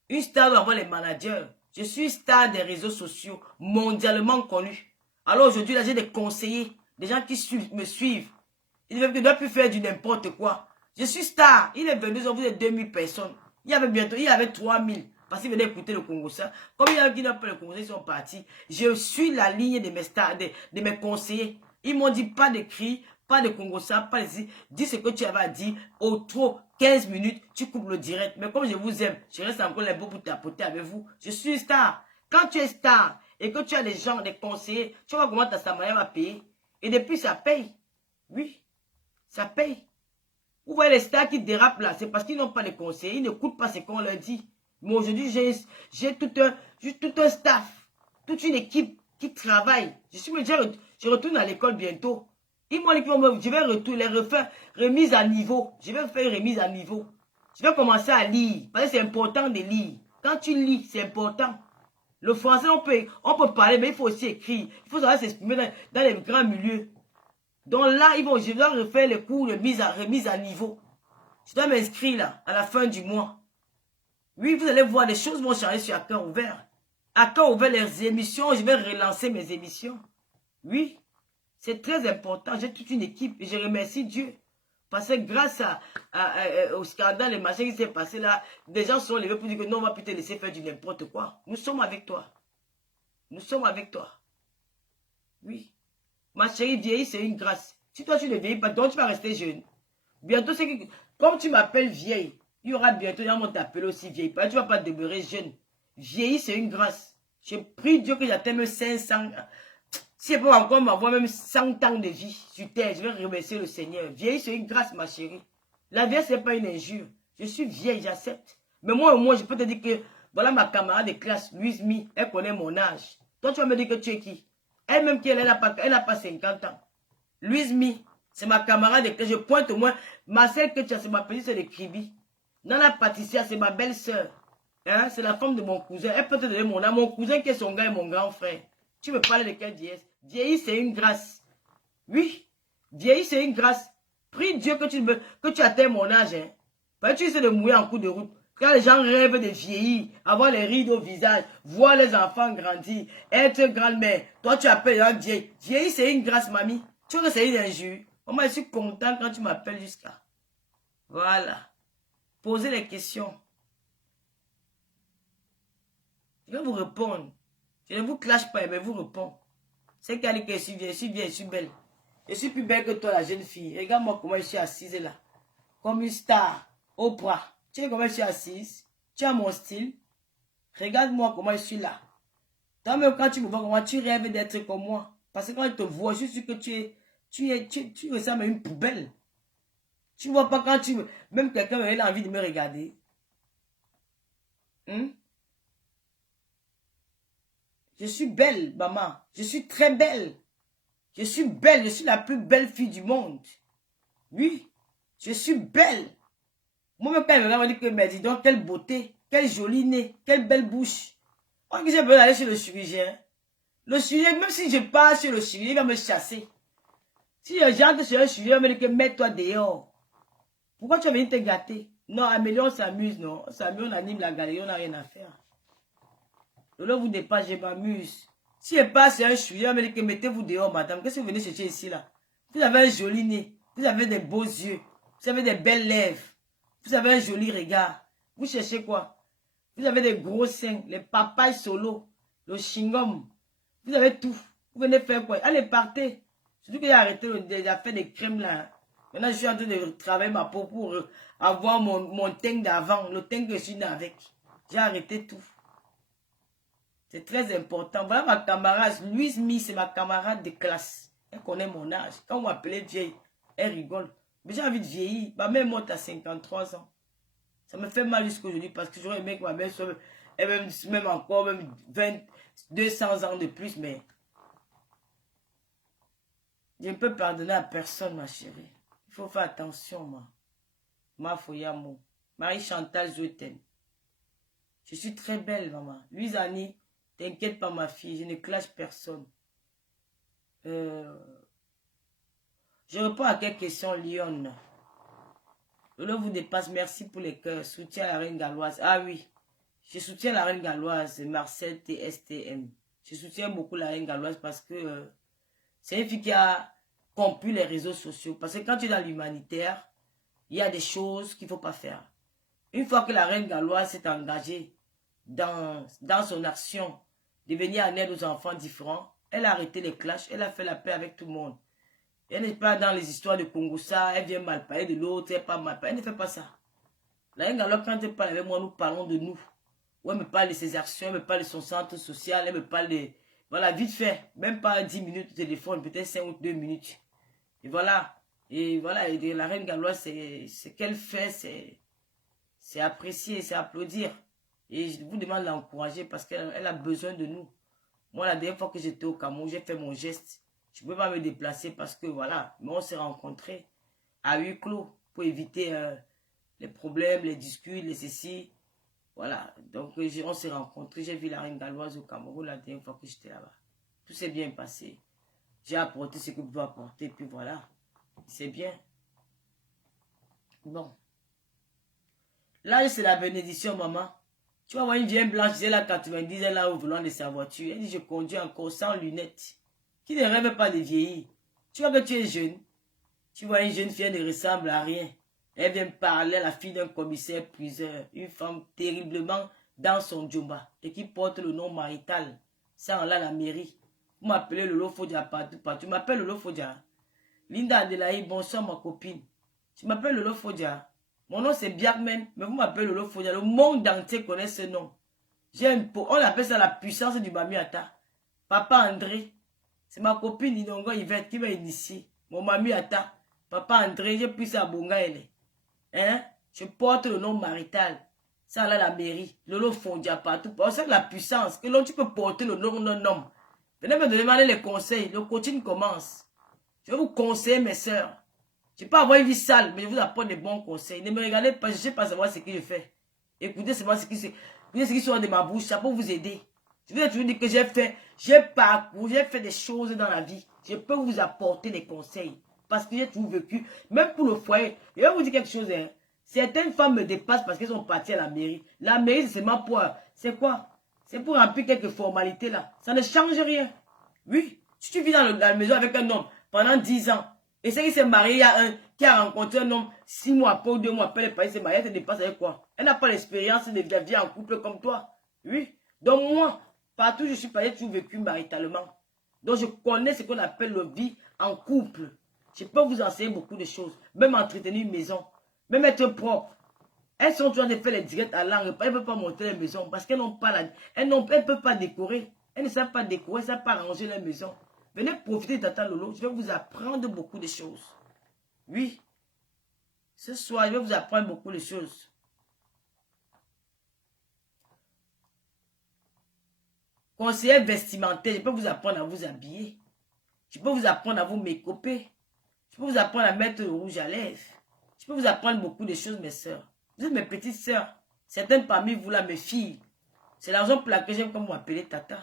Une star doit avoir les managers. Je suis star des réseaux sociaux, mondialement connu. Alors aujourd'hui, là, j'ai des conseillers, des gens qui me suivent. Ils ne doivent plus faire du n'importe quoi. Je suis star. Il est 22h, vous êtes 2000 personnes. Il y avait 3000. Parce qu'ils venaient écouter le Congo ça. Comme il y a qui n'ont pas le Congo, ils sont partis. Je suis la ligne de mes stars, de mes conseillers. Ils m'ont dit pas de cris, pas de Congo ça, pas de... Dis ce que tu avais à dire. Au trop, 15 minutes, tu coupes le direct. Mais comme je vous aime, je reste encore les beaux pour tapoter avec vous. Je suis star. Quand tu es star et que tu as des gens, des conseillers, tu vois comment ta Samaria va payer. Et depuis, ça paye. Oui, ça paye. Vous voyez les stars qui dérapent là, c'est parce qu'ils n'ont pas de conseillers, ils n'écoutent pas ce qu'on leur dit. Mais aujourd'hui, j'ai tout un staff, toute une équipe qui travaille. Je retourne à l'école bientôt. Ils m'ont dit que je vais retourner, refaire remise à niveau. Je vais faire une remise à niveau. Je vais commencer à lire, parce que c'est important de lire. Quand tu lis, c'est important. Le français, on peut parler, mais il faut aussi écrire. Il faut savoir s'exprimer dans les grands milieux. Donc là, je dois refaire les cours de remise à niveau. Je dois m'inscrire là, à la fin du mois. Oui, vous allez voir, les choses vont changer sur Accor Ouvert. Accor Ouvert, les émissions, je vais relancer mes émissions. Oui, c'est très important. J'ai toute une équipe et je remercie Dieu. Parce que grâce au scandale, les machins qui s'est passé là, des gens sont levés pour dire que non, on va plus te laisser faire du n'importe quoi. Nous sommes avec toi. Nous sommes avec toi. Oui. Ma chérie, vieillir, c'est une grâce. Si toi, tu ne vieillis pas, donc tu vas rester jeune. Bientôt, comme tu m'appelles vieille, il y aura bientôt des gens qui vont t'appeler aussi vieille. Tu ne vas pas demeurer jeune. Vieillir, c'est une grâce. Je prie Dieu que j'atteigne même 500. Si je peux encore m'avoir même 100 ans de vie sur terre, je vais remercier le Seigneur. Vieillir, c'est une grâce, ma chérie. La vieille, ce n'est pas une injure. Je suis vieille, j'accepte. Mais moi, au moins, je peux te dire que voilà ma camarade de classe, Louise Mi, elle connaît mon âge. Toi, tu vas me dire que tu es qui? Elle-même, elle n'a pas 50 ans. Louise Mi, c'est ma camarade de classe. Je pointe au moins. Marcel Ketcha, c'est ma petite sœur de Kribi. Nana Patricia, c'est ma belle-sœur. Hein? C'est la femme de mon cousin. Elle peut te donner mon âme. Mon cousin qui est son gars et mon grand frère. Tu me parles de quelle vieillesse? Vieillir, c'est une grâce. Oui, vieillir, c'est une grâce. Prie Dieu que tu atteignes mon âge. Hein? Parce que tu essaies de mourir en coup de route. Quand les gens rêvent de vieillir, avoir les rides au visage, voir les enfants grandir, être grand-mère, toi tu appelles un vieil. Vieillir, c'est une grâce, mamie. Tu vois que c'est une injure. Moi, je suis content quand tu m'appelles jusqu'à. Voilà. Posez les questions. Je vais vous répondre. Je ne vous clash pas, mais vous réponds. C'est qu'elle que je suis vieille, je suis belle. Je suis plus belle que toi, la jeune fille. Regarde-moi comment je suis assise là. Comme une star. Oprah. Tu sais comment je suis assise? Tu as mon style. Regarde-moi comment je suis là. Toi-même, quand tu me vois comment tu rêves d'être comme moi. Parce que quand je te vois, je suis sûr que tu ressembles à une poubelle. Tu ne vois pas quand même quelqu'un a envie de me regarder. Je suis belle, maman. Je suis très belle. Je suis belle. Je suis la plus belle fille du monde. Oui, je suis belle. Moi-même, quand il me regarde, on dit que, mais dis donc, quelle beauté, quel joli nez, quelle belle bouche. On dit que j'ai besoin d'aller chez le chirurgien. Le chirurgien, même si je passe chez le chirurgien, il va me chasser. Si j'entre chez le chirurgien, il va me dit que mets-toi dehors. Pourquoi tu vas venir te gâter? Non, Amélie, on s'amuse, non. On s'amuse, on anime la galerie, on n'a rien à faire. Ne vous dépasse, je m'amuse. Si je passe chez un chirurgien, il va me dire que mettez-vous dehors, madame. Qu'est-ce que vous venez chercher ici, là? Vous avez un joli nez. Vous avez des beaux yeux. Vous avez des belles lèvres. Vous avez un joli regard. Vous cherchez quoi? Vous avez des gros seins, les papayes solo, le chewing-gum. Vous avez tout. Vous venez faire quoi? Allez, partez. Surtout que j'ai arrêté d'affaires de crème là. Maintenant, je suis en train de travailler ma peau pour avoir mon teint d'avant, le teint que je suis né avec. J'ai arrêté tout. C'est très important. Voilà ma camarade, Louise Mi, c'est ma camarade de classe. Elle connaît mon âge. Quand on m'appelait vieille, elle rigole. Mais j'ai envie de vieillir. Ma mère monte à 53 ans. Ça me fait mal jusqu'aujourd'hui parce que j'aurais aimé que ma mère soit même encore 200 ans de plus, mais je ne peux pardonner à personne, ma chérie. Il faut faire attention, moi. Ma Foyamo. Marie-Chantal, je t'aime. Je suis très belle, maman. Louise Annie, t'inquiète pas, ma fille, je ne clash personne. Je réponds à quelques questions, Lyon. Lolo vous dépasse, merci pour les cœurs. Soutien à la reine galloise. Ah oui, je soutiens la reine galloise, Marcel TSTM. Je soutiens beaucoup la reine galloise parce que c'est une fille qui a rompu les réseaux sociaux. Parce que quand tu es dans l'humanitaire, il y a des choses qu'il ne faut pas faire. Une fois que la reine galloise s'est engagée dans son action de venir en aide aux enfants différents, elle a arrêté les clashs, elle a fait la paix avec tout le monde. Elle n'est pas dans les histoires de Congossa, elle vient mal parler de l'autre, elle n'est pas mal parler, elle ne fait pas ça. La reine galloise, quand elle parle avec moi, nous parlons de nous. Où elle me parle de ses actions, elle me parle de son centre social, elle me parle de... Voilà, vite fait, même pas 10 minutes de téléphone, peut-être 5 ou 2 minutes. Et voilà, et la reine galloise, ce qu'elle fait, c'est apprécier, c'est applaudir. Et je vous demande de l'encourager parce qu'elle a besoin de nous. Moi, la dernière fois que j'étais au Cameroun, j'ai fait mon geste. Je ne peux pas me déplacer parce que voilà, mais on s'est rencontrés à huis clos pour éviter les problèmes, les disputes, les ceci. Voilà, donc on s'est rencontrés. J'ai vu la reine galloise au Cameroun la dernière fois que j'étais là-bas. Tout s'est bien passé. J'ai apporté ce que je pouvais apporter, puis voilà. C'est bien. Bon. Là, c'est la bénédiction, maman. Tu vas voir une vieille blanche, elle a 90, elle est là au volant de sa voiture. Elle dit, je conduis encore sans lunettes. Qui ne rêve pas de vieillir. Tu vois que tu es jeune. Tu vois une jeune fille, elle ne ressemble à rien. Elle vient parler à la fille d'un commissaire priseur. Une femme terriblement dans son djomba. Et qui porte le nom marital. Ça, on l'a à la mairie. Vous m'appelez Lolo Fodia partout, partout. Tu m'appelles Lolo Fodia. Linda Adelaï, bonsoir ma copine. Tu m'appelles Lolo Fodia. Mon nom c'est Biakmen, mais vous m'appelez Lolo Fodia. Le monde entier connaît ce nom. On appelle ça la puissance du Mamiata. Papa André. C'est ma copine Inongo Yvette qui m'a initié. Mon Mamiata. Papa André, j'ai pris ça à Bonga. Hein? Je porte le nom marital. Ça là la mairie. Lolo Fodia partout. C'est la puissance. Que l'on tu peux porter le nom d'un homme. Venez me demander les conseils. Le coaching commence. Je vais vous conseiller mes soeurs. Je ne peux pas avoir une vie sale, mais je vous apporte des bons conseils. Ne me regardez pas, je ne sais pas savoir ce que je fais. Écoutez seulement ce qui sort de ma bouche, ça peut vous aider. Je vous ai toujours dit que j'ai parcouru, j'ai fait des choses dans la vie. Je peux vous apporter des conseils. Parce que j'ai tout vécu. Même pour le foyer. Je vais vous dire quelque chose. Hein. Certaines femmes me dépassent parce qu'elles sont parties à la mairie. La mairie, c'est seulement pour... C'est quoi? C'est pour remplir quelques formalités là. Ça ne change rien. Oui. Si tu vis dans la maison avec un homme pendant 10 ans, et c'est qui s'est marié, il y a un qui a rencontré un homme 6 mois après ou 2 mois après, le pays s'est marié, elle te dépasse avec quoi? Elle n'a pas l'expérience de vie en couple comme toi. Oui. Donc moi, partout où je suis passé, j'ai toujours vécu maritalement. Donc je connais ce qu'on appelle la vie en couple. Je peux vous enseigner beaucoup de choses. Même entretenir une maison. Même être propre. Elles sont en train de faire les directs à langue. Elles ne peuvent pas monter les maisons parce qu'elles n'ont pas elles ne peuvent pas décorer. Elles ne savent pas décorer, elles ne savent pas ranger les maisons. Venez profiter de Tata Lolo. Je vais vous apprendre beaucoup de choses. Oui. Ce soir, je vais vous apprendre beaucoup de choses. Conseiller vestimentaire, je peux vous apprendre à vous habiller. Je peux vous apprendre à vous mécoper. Je peux vous apprendre à mettre le rouge à lèvres. Je peux vous apprendre beaucoup de choses, mes soeurs. Vous êtes mes petites soeurs. Certaines parmi vous, là, mes filles. C'est la raison pour laquelle j'aime comme vous m'appeler Tata.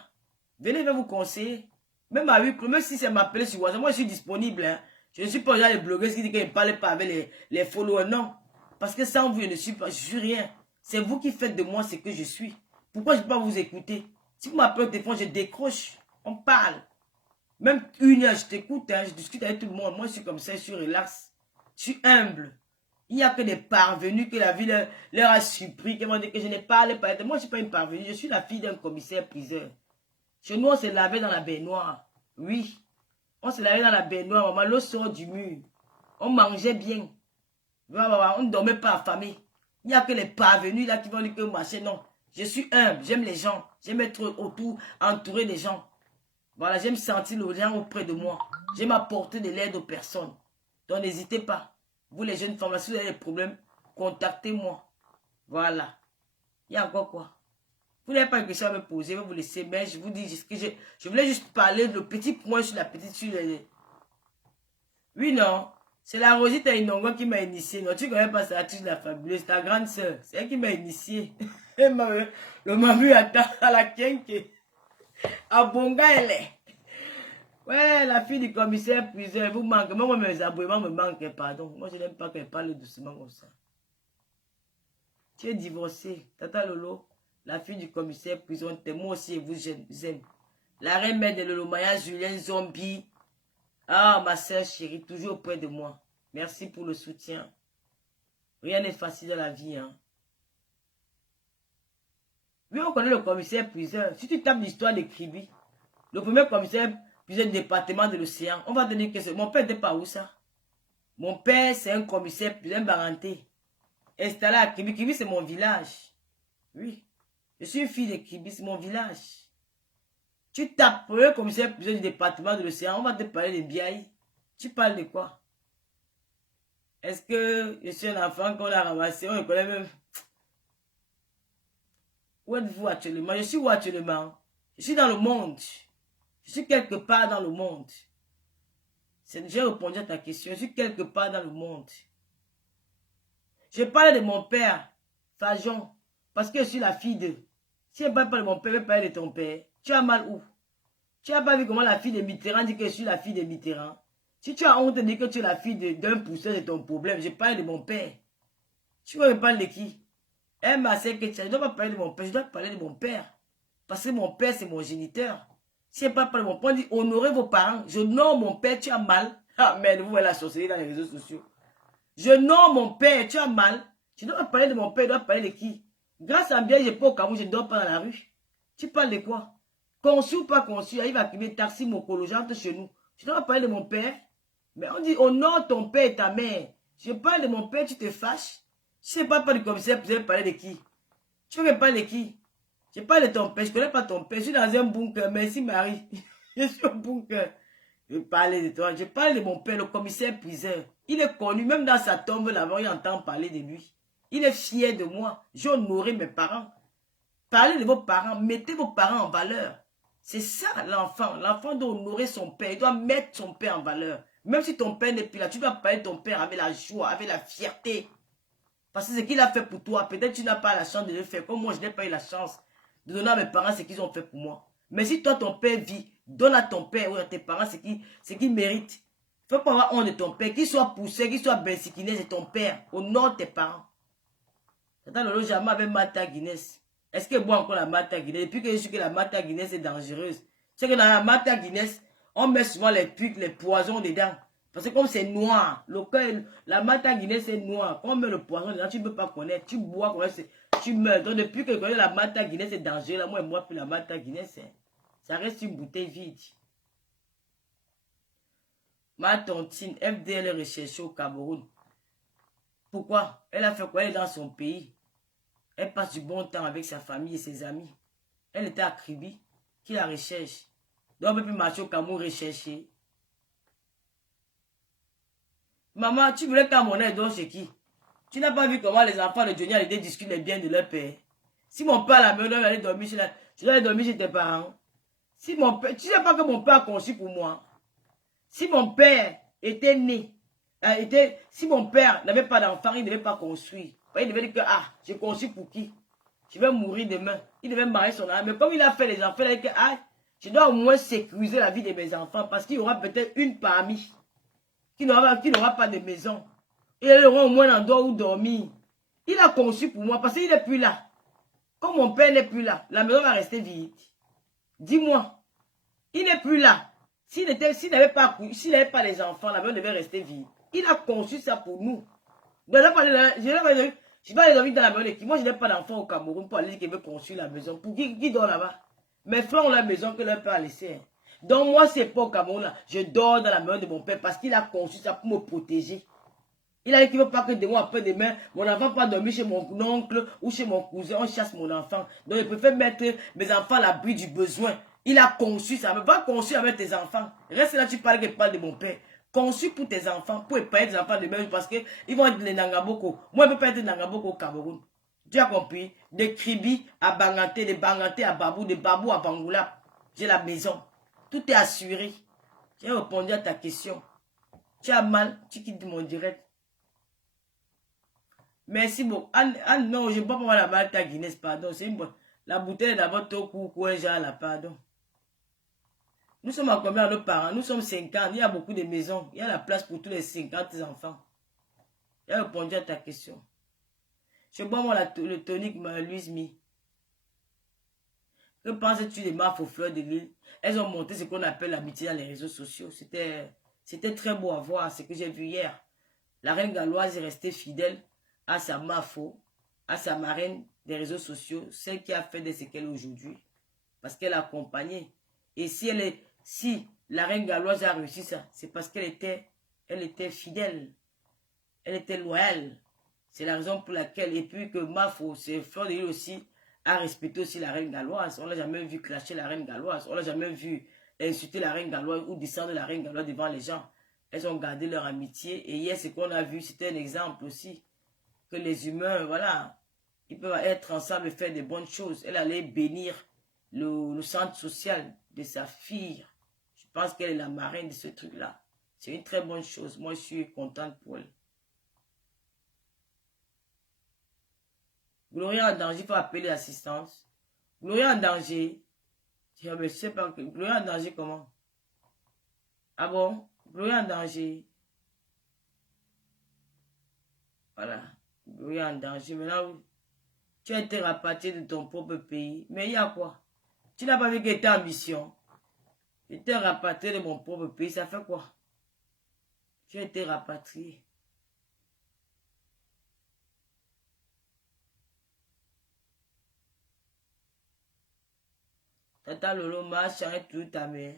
Venez, je vais vous conseiller. Même à 8 même si c'est m'appeler sur WhatsApp, moi je suis disponible. Hein. Je ne suis pas genre les blogueurs qui disent qu'ils ne parlent pas avec les followers. Non. Parce que sans vous, je ne suis pas, je suis rien. C'est vous qui faites de moi ce que je suis. Pourquoi je ne peux pas vous écouter? Si vous m'appelez au téléphone, je décroche. On parle. Même 1 heure, je t'écoute, hein, je discute avec tout le monde. Moi, je suis comme ça, je suis relax. Je suis humble. Il n'y a que des parvenus que la vie leur a surpris, qui m'ont dit que je ne parle pas. Moi, je ne suis pas une parvenue, je suis la fille d'un commissaire priseur. Chez nous, on se lavait dans la baignoire. Oui. On se lavait dans la baignoire. Maman, l'eau sort du mur. On mangeait bien. On ne dormait pas affamé. Il n'y a que les parvenus là qui vont dire que machin. Non. Je suis humble. J'aime les gens. J'aime être autour, entouré des gens. Voilà, j'aime sentir le lien auprès de moi. J'aime apporter de l'aide aux personnes. Donc, n'hésitez pas. Vous, les jeunes femmes, si vous avez des problèmes, contactez-moi. Voilà. Il y a encore quoi? Vous n'avez pas une question à me poser, je vais vous laisser. Mais je vous dis, je voulais juste parler le petit point sur la petite... Oui, non. C'est la Rosite Inongo qui m'a initié. Non, tu ne connais pas ça, tu la fabuleuse. Ta grande soeur. C'est elle qui m'a initié. Le mamu à la kenke. À Bonga, elle est. Ouais, la fille du commissaire priseur, vous manquez. Moi, mes abonnements me manquent, pardon. Moi, je n'aime pas qu'elle parle doucement comme ça. Tu es divorcé. Tata Lolo, la fille du commissaire prison, moi aussi, vous aime. La reine mère de Lolo Maya, Julien Zombie. Ah, ma soeur chérie, toujours auprès de moi. Merci pour le soutien. Rien n'est facile dans la vie, hein. Oui, on connaît le commissaire priseur. Si tu tapes l'histoire de Kribi, le premier commissaire priseur du département de l'océan, on va te dire que c'est... Mon père n'était pas où ça? Mon père, c'est un commissaire priseur, un baranté. Installé à Kribi. Kribi, c'est mon village. Oui. Je suis une fille de Kribi, c'est mon village. Tu tapes le commissaire priseur du département de l'océan, on va te parler de Biaï. Tu parles de quoi? Est-ce que je suis un enfant qu'on a ramassé? On le connaît même. Où êtes-vous actuellement? Je suis où actuellement? Je suis dans le monde. Je suis quelque part dans le monde. J'ai répondu à ta question. Je suis quelque part dans le monde. Je parle de mon père, Fajon, parce que je suis la fille de... Si je ne parle pas de mon père, je parle de ton père. Tu as mal où? Tu n'as pas vu comment la fille de Mitterrand dit que je suis la fille de Mitterrand? Si tu as honte de dire que tu es la fille d'un pousseur de ton problème, je parle de mon père. Tu veux me parler de qui? Je ne dois pas parler de mon père, je dois parler de mon père. Parce que mon père, c'est mon géniteur. Si je ne parle pas de mon père, on dit honorez vos parents. Je nomme mon père, tu as mal. Ah merde, vous voyez la sorcellerie dans les réseaux sociaux. Je nomme mon père, tu as mal. Je ne dois pas parler de mon père, je dois parler de qui? Grâce à bien, je peux au Cameroun, je ne dors pas dans la rue. Tu parles de quoi? Conçu ou pas conçu, il va crier taxi, mon colo, j'entre chez nous. Je dois pas parler de mon père. Mais on dit honore ton père et ta mère. Je parle de mon père, tu te fâches. Je ne sais pas du commissaire, vous allez parler de qui? Tu veux me parler de qui? Je parle de ton père, je ne connais pas ton père. Je suis dans un bunker. Merci Marie. Je suis au bunker. Je parle de toi. Je parle de mon père, le commissaire priseur. Il est connu, même dans sa tombe là-bas, il entend parler de lui. Il est fier de moi. J'ai honoré mes parents. Parlez de vos parents, mettez vos parents en valeur. C'est ça l'enfant. L'enfant doit honorer son père. Il doit mettre son père en valeur. Même si ton père n'est plus là, tu dois parler de ton père avec la joie, avec la fierté. Parce que ce qu'il a fait pour toi, peut-être tu n'as pas la chance de le faire. Comme moi, je n'ai pas eu la chance de donner à mes parents ce qu'ils ont fait pour moi. Mais si toi, ton père vit, donne à ton père ou à tes parents ce qu'ils méritent. Il ne faut pas avoir honte de ton père. Qu'il soit poussé, qu'il soit bensikiné, c'est ton père. Honore tes parents. Attends, le jamais avec Mata Guinness. Est-ce que boit encore la Mata Guinness? Depuis que je sais que la Mata Guinness est dangereuse. C'est que dans la Mata Guinness, on met souvent les pics, les poisons dedans. Parce que comme c'est noir, la Mata Guinness est noire. Quand on met le poison dedans, tu ne peux pas connaître. Tu bois, tu meurs. Donc depuis que je connais la Mata Guinness, c'est dangereux. Là, moi, plus la Mata Guinness, ça reste une bouteille vide. Ma tontine, FDL est recherchée au Cameroun. Pourquoi? Elle a fait quoi? Elle est dans son pays. Elle passe du bon temps avec sa famille et ses amis. Elle était à Kribi, qui la recherche. Donc, on peut plus marcher au Cameroun rechercher. Maman, tu voulais qu'à mon aide, donc chez qui? Tu n'as pas vu comment les enfants de Johnny Hallyday discutent les biens de leur père? Si mon père à la maison doit aller dormir chez je dois aller dormir chez tes parents. Si mon père, tu ne sais pas que mon père a conçu pour moi. Si mon père était né, si mon père n'avait pas d'enfant, il ne devait pas construire. Il devait dire que, ah, j'ai conçu pour qui? Je vais mourir demain. Il devait marier son âme. Mais comme il a fait les enfants, il a dit que, ah, je dois au moins sécuriser la vie de mes enfants parce qu'il y aura peut-être une parmi qui n'aura pas de maison. Et il aura au moins un endroit où dormir. Il a conçu pour moi parce qu'il n'est plus là. Comme mon père n'est plus là, la maison va rester vide. Dis-moi, il n'est plus là. S'il n'avait pas les enfants, la maison devait rester vide. Il a conçu ça pour nous. Je vais aller dormir dans la maison de qui? Moi, je n'ai pas d'enfant au Cameroun pour aller dire qu'il veut construire la maison. Pour qui dort là-bas? Mes frères ont la maison que leur père a laissée. Donc, moi, c'est pas au Cameroun là. Je dors dans la maison de mon père parce qu'il a conçu ça pour me protéger. Il a dit qu'il ne veut pas que demain, après-demain, mon enfant ne pas dormir chez mon oncle ou chez mon cousin. On chasse mon enfant. Donc, il préfère mettre mes enfants à l'abri du besoin. Il a conçu ça. Mais va conçu avec tes enfants. Reste là, tu parles de mon père. Conçu pour tes enfants, pour épargner tes enfants de même parce qu'ils vont être les Nangaboko. Moi, je ne peux pas être Nangaboko au Cameroun. Tu as compris? De Kribi à Banganté, de Banganté à Babou, de Babou à Bangoula. J'ai la maison. Tout est assuré. J'ai répondu à ta question. Tu as mal, tu quittes mon direct. Merci beaucoup. Ah non, je ne peux pas prendre la Malta Guinness, pardon. C'est une bonne. La bouteille est d'abord tout coup, genre là, pardon. Nous sommes à combien nos parents? Nous sommes 50. Il y a beaucoup de maisons. Il y a la place pour tous les 50 enfants. J'ai répondu à ta question. Je bois moi le tonique Louise Mi. Que penses-tu des marques aux fleurs de l'île? Elles ont monté ce qu'on appelle l'amitié dans les réseaux sociaux. C'était très beau à voir, ce que j'ai vu hier. La reine galloise est restée fidèle à sa mafo, à sa marraine des réseaux sociaux, celle qui a fait de ce qu'elle est aujourd'hui. Parce qu'elle a accompagné. Et si la reine galloise a réussi ça, c'est parce qu'elle était fidèle. Elle était loyale. C'est la raison pour laquelle, et puis que Mafo, c'est Fleur de l'Île aussi, a respecté aussi la reine galloise. On ne l'a jamais vu clasher la reine galloise. On ne l'a jamais vu insulter la reine galloise ou descendre la reine galloise devant les gens. Elles ont gardé leur amitié. Et hier, ce qu'on a vu, c'était un exemple aussi. Que les humains, voilà, ils peuvent être ensemble et faire de bonnes choses. Elle allait bénir le centre social de sa fille. Je pense qu'elle est la marraine de ce truc-là. C'est une très bonne chose. Moi, je suis contente pour elle. Gloria en danger, il faut appeler l'assistance. Gloria en danger. Je ne sais pas. Gloria en danger comment? Ah bon? Gloria en danger. Voilà. Gloria en danger. Maintenant, tu as été rapatrié de ton propre pays. Mais il y a quoi? Tu n'as pas vu que tu étais en mission. J'étais rapatrié de mon propre pays. Ça fait quoi? Tu as été rapatrié. Tata Lolo m'a changé tout ta mère.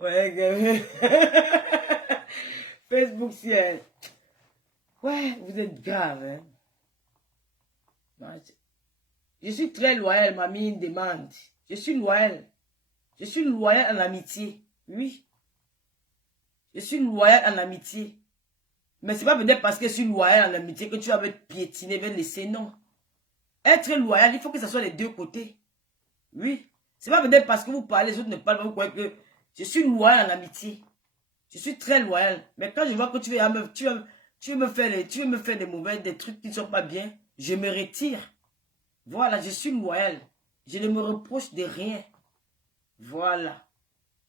Ouais, Facebook, si elle. Ouais, vous êtes grave, hein. Je suis très loyal, mamie me demande. Je suis loyal. Je suis loyal en amitié. Oui. Je suis loyal en amitié. Mais c'est pas peut-être parce que je suis loyal en amitié que tu vas me piétiner, me laisser, non. Être loyal, il faut que ce soit les deux côtés. Oui. C'est pas peut-être parce que vous parlez, les autres ne parlent pas, vous croyez que je suis loyal en amitié. Je suis très loyal. Mais quand je vois que tu veux me faire des mauvais, des trucs qui ne sont pas bien, je me retire. Voilà, je suis loyal. Je ne me reproche de rien. Voilà.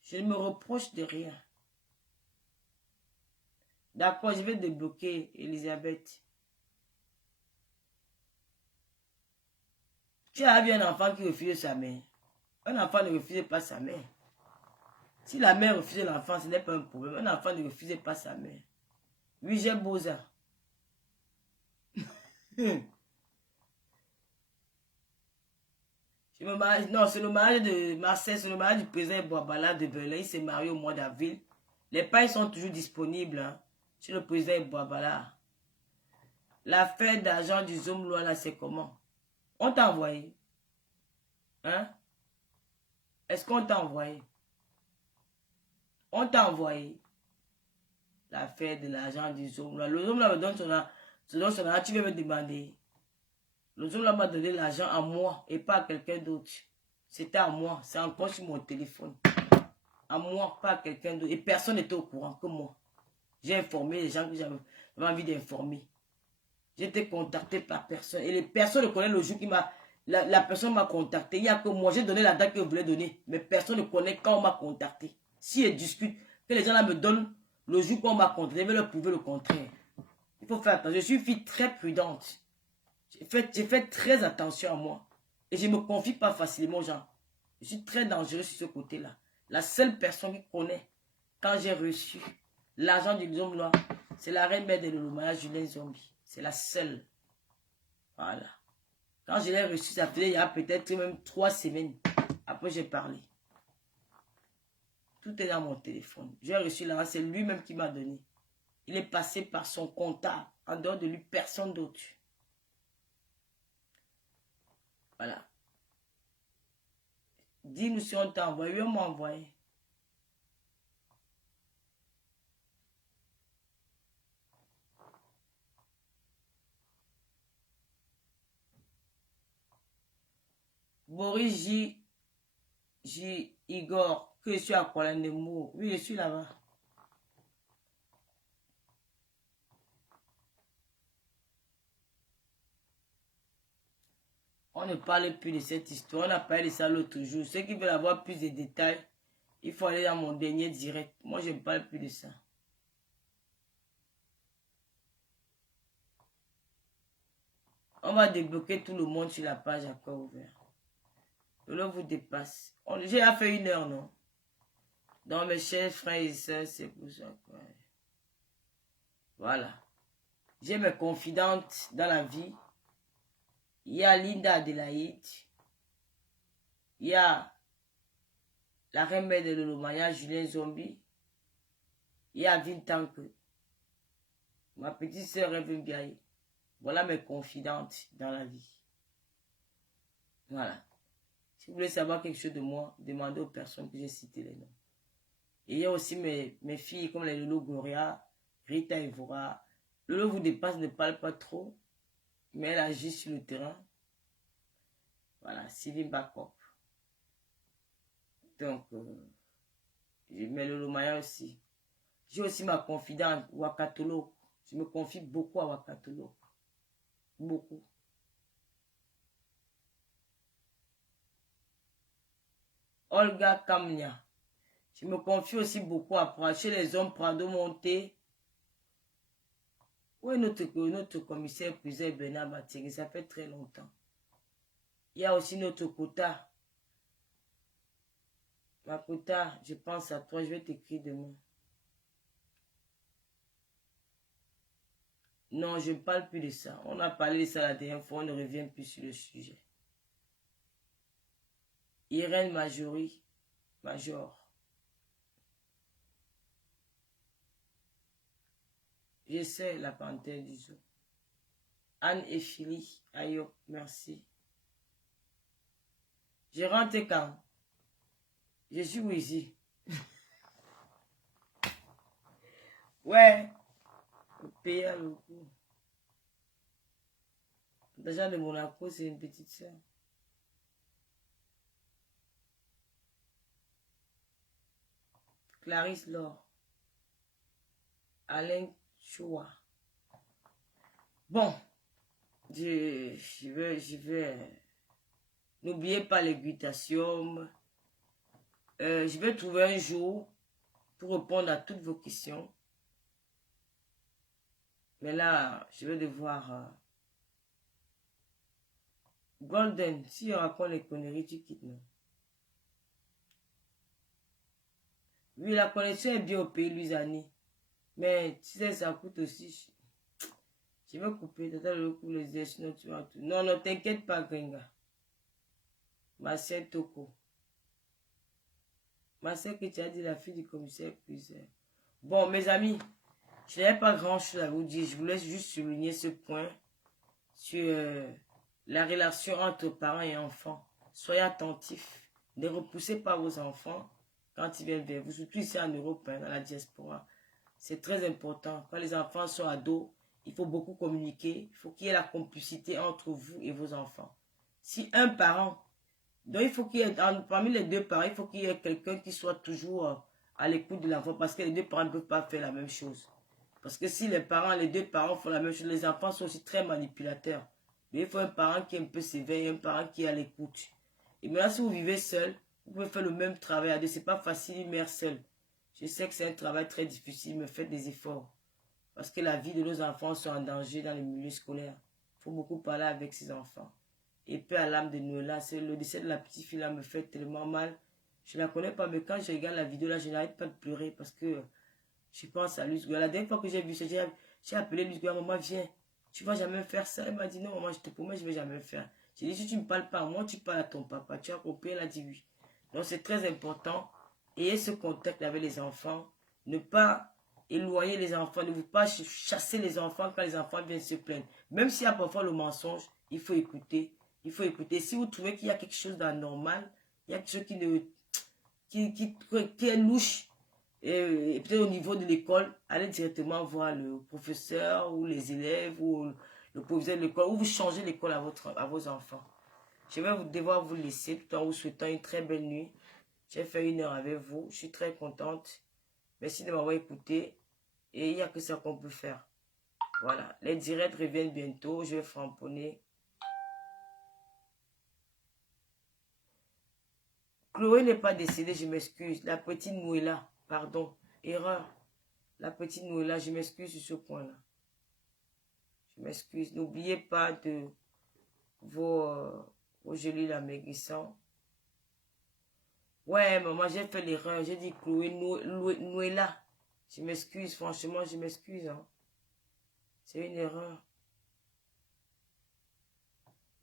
Je ne me reproche de rien. D'accord, je vais débloquer Elisabeth. Tu as vu un enfant qui refuse sa mère. Un enfant ne refuse pas sa mère. Si la mère refuse l'enfant, ce n'est pas un problème. Un enfant ne refuse pas sa mère. Oui, j'ai beau ça. Je me marie, non, c'est le mariage de Marseille, c'est le mariage du président Boabala de Berlin. Il s'est marié au mois d'avril. Les pailles sont toujours disponibles hein, chez le président Boabala. L'affaire d'argent du Zoom loi là, c'est comment? On t'a envoyé. Hein? Est-ce qu'on t'a envoyé? On t'a envoyé. L'affaire de l'argent du Zoom là. Le Zoom là me donne son argent. Tu veux me demander. Le Zoom là m'a donné l'argent à moi et pas à quelqu'un d'autre. C'était à moi. C'est encore sur mon téléphone. À moi, pas à quelqu'un d'autre. Et personne n'était au courant que moi. J'ai informé les gens que j'avais envie d'informer. J'ai été contacté par personne. Et les personnes ne connaissent le jour qui m'a... La personne m'a contacté. Il n'y a que moi. J'ai donné la date que je voulais donner. Mais personne ne connaît quand on m'a contacté. Si ils discutent, que les gens là me donnent le jour qu'on m'a contacté, je vais leur prouver le contraire. Il faut faire attention. Je suis une fille très prudente. J'ai fait très attention à moi. Et je ne me confie pas facilement aux gens. Je suis très dangereux sur ce côté-là. La seule personne qui connaît quand j'ai reçu l'argent du Zombie noir, c'est la reine mère de l'Olomaya, Julien Zombie. C'est la seule. Voilà. Quand je l'ai reçu, ça faisait il y a peut-être même 3 semaines. Après, j'ai parlé. Tout est dans mon téléphone. J'ai reçu l'argent, c'est lui-même qui m'a donné. Il est passé par son comptable. En dehors de lui, personne d'autre. Voilà. Dis-nous si on t'a envoyé. Oui, on m'a envoyé. Boris J. Igor, que je suis à Kuala Lumpur. Oui, je suis là-bas. On ne parle plus de cette histoire. On a parlé de ça l'autre jour. Ceux qui veulent avoir plus de détails, il faut aller dans mon dernier direct. Moi, je ne parle plus de ça. On va débloquer tout le monde sur la page encore ouvert. Le vous dépasse. J'ai fait 1 heure, non? Donc, mes chers frères et sœurs, c'est pour ça. Voilà. J'ai mes confidentes dans la vie. Il y a Linda Adélaïde. Il y a la reine de Lolomaya, Julien Zombie. Il y a Vintanque. Ma petite sœur Rêve Biaye. Voilà mes confidentes dans la vie. Voilà. Si vous voulez savoir quelque chose de moi, demandez aux personnes que j'ai citées les noms. Et il y a aussi mes filles comme les Lolo Gloria, Rita Evora. Lolo vous dépasse, ne parle pas trop, mais elle agit sur le terrain. Voilà, Sylvie Bakop. Donc, je mets Lolo Maya aussi. J'ai aussi ma confidente, Wakatolo. Je me confie beaucoup à Wakatolo. Beaucoup. Olga Kamnia. Je me confie aussi beaucoup à chez les hommes Prado Monté. Où est notre commissaire priseur Bernard Batigui? Ça fait très longtemps. Il y a aussi notre quota. Ma quota, je pense à toi, je vais t'écrire demain. Non, je ne parle plus de ça. On a parlé de ça la dernière fois, on ne revient plus sur le sujet. Irène Majori, Major. Je sais la panthère du zoo. Anne et Philly, Ayop, merci. Je rentre quand? Je suis Wizy. Ouais. Le pays à le coup. Déjà de Monaco, c'est une petite sœur. Clarisse Laure. Alain Choua. Bon. Je vais. N'oubliez pas les glutations. Je vais trouver un jour pour répondre à toutes vos questions. Mais là, je vais devoir... Golden, si on raconte les conneries, tu quittes, non? Oui, la connexion est bien au pays, Louisiane. Mais tu sais, ça coûte aussi. Je vais couper. Le coup, les yeux, sinon tu vas tout. Non, non, t'inquiète pas, Gringa. Marcel Toko. Marcel, que tu as dit, la fille du commissaire priseur. Bon, mes amis, je n'avais pas grand-chose à vous dire. Je voulais juste souligner ce point sur la relation entre parents et enfants. Soyez attentifs. Ne repoussez pas vos enfants quand ils viennent vers vous. Surtout ici en Europe, hein, dans la diaspora. C'est très important. Quand les enfants sont ados, il faut beaucoup communiquer. Il faut qu'il y ait la complicité entre vous et vos enfants. Si un parent... Donc, il faut qu'il y ait, parmi les deux parents, il faut qu'il y ait quelqu'un qui soit toujours à l'écoute de l'enfant. Parce que les deux parents ne peuvent pas faire la même chose. Parce que si les deux parents font la même chose, les enfants sont aussi très manipulateurs. Mais il faut un parent qui est un peu sévère et un parent qui est à l'écoute. Et maintenant, si vous vivez seul, vous pouvez faire le même travail à deux. Ce n'est pas facile, une mère seule. Je sais que c'est un travail très difficile, mais faites des efforts. Parce que la vie de nos enfants sont en danger dans les milieux scolaires. Il faut beaucoup parler avec ses enfants. Et paix à l'âme de Noëlla. Le décès de la petite fille là me fait tellement mal. Je ne la connais pas, mais quand je regarde la vidéo là, je n'arrête pas de pleurer parce que je pense à Luce Goya. La dernière fois que j'ai vu ça, j'ai appelé Luce Goya, maman, viens. Tu ne vas jamais faire ça. Elle m'a dit non, maman, je te promets, je ne vais jamais le faire. J'ai dit, si tu ne me parles pas à moi, tu parles à ton papa. Tu as compris? Elle a dit oui. Donc c'est très important. Ayez ce contact avec les enfants. Ne pas éloigner les enfants. Ne vous pas chasser les enfants quand les enfants viennent se plaindre. Même s'il y a parfois le mensonge, il faut écouter. Il faut écouter. Si vous trouvez qu'il y a quelque chose d'anormal, il y a quelque chose qui est louche, et peut-être au niveau de l'école, allez directement voir le professeur ou les élèves ou le professeur de l'école, ou vous changez l'école à vos enfants. Je vais devoir vous laisser tout en vous souhaitant une très belle nuit. J'ai fait 1 heure avec vous. Je suis très contente. Merci de m'avoir écouté. Et il n'y a que ça qu'on peut faire. Voilà. Les directs reviennent bientôt. Je vais framponner. Chloé n'est pas décédée, je m'excuse. La petite Noëlla, pardon, erreur. La petite Noëlla, je m'excuse sur ce point-là. Je m'excuse. N'oubliez pas de vos jolis l'amaigrissant. Ouais, maman, j'ai fait l'erreur. J'ai dit Chloé Noëlla. Je m'excuse, franchement, je m'excuse. Hein. C'est une erreur.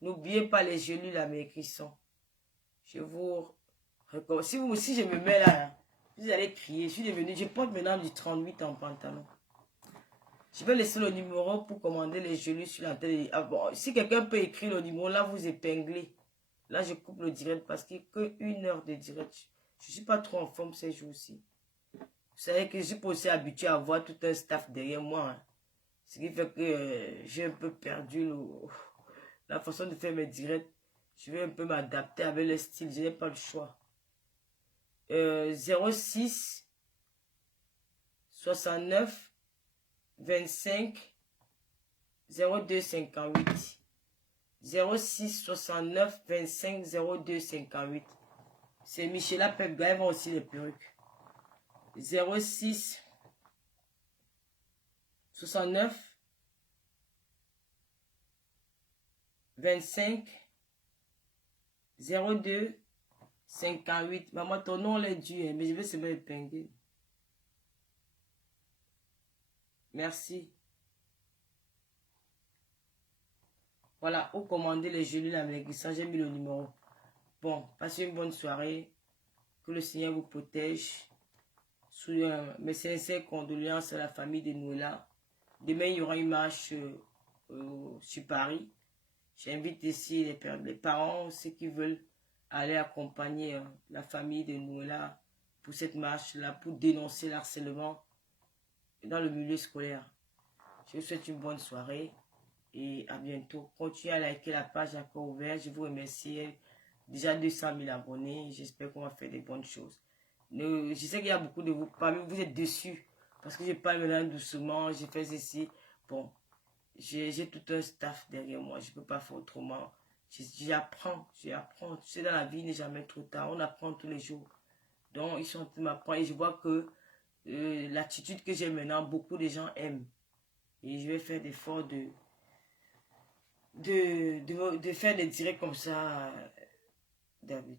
N'oubliez pas les jolis l'amaigrissant. Je vous recommande. Si je me mets là, hein, vous allez crier. Je suis devenu, je porte maintenant du 38 en pantalon. Je vais laisser le numéro pour commander les jolis sur la télé. Ah bon, si quelqu'un peut écrire le numéro, là, vous épinglez. Là, je coupe le direct parce qu'il n'y a que 1 heure de direct. Je ne suis pas trop en forme ces jours-ci. Vous savez que je suis pas aussi habitué à avoir tout un staff derrière moi. Hein. Ce qui fait que j'ai un peu perdu la façon de faire mes directs. Je vais un peu m'adapter avec le style. Je n'ai pas le choix. 06 69 25 02 58. 06 69 25 02 58. C'est Michela Pepga, elle vend aussi les perruques. 06 69 25 02 58. Maman, ton nom est dû, hein, mais je vais se mettre épingler. Merci. Voilà, où commander les jolis l'amaigrissant, j'ai mis le numéro. Bon, passez une bonne soirée. Que le Seigneur vous protège. Sous mes sincères condoléances à la famille de Noëlla. Demain, il y aura une marche sur Paris. J'invite ici les parents, ceux qui veulent aller accompagner la famille de Noëlla pour cette marche-là, pour dénoncer l'harcèlement dans le milieu scolaire. Je vous souhaite une bonne soirée et à bientôt. Continuez à liker la page encore ouverte. Je vous remercie. Déjà 200 000 abonnés. J'espère qu'on va faire des bonnes choses. Je sais qu'il y a beaucoup de vous, parmi vous êtes déçus parce que je parle maintenant doucement, j'ai fait ceci. Bon, j'ai tout un staff derrière moi, je ne peux pas faire autrement. J'apprends. Tu sais, dans la vie, il n'est jamais trop tard, on apprend tous les jours. Donc, ils sont en train de m'apprendre et je vois que l'attitude que j'ai maintenant, beaucoup de gens aiment. Et je vais faire l'effort de faire des directs comme ça, David.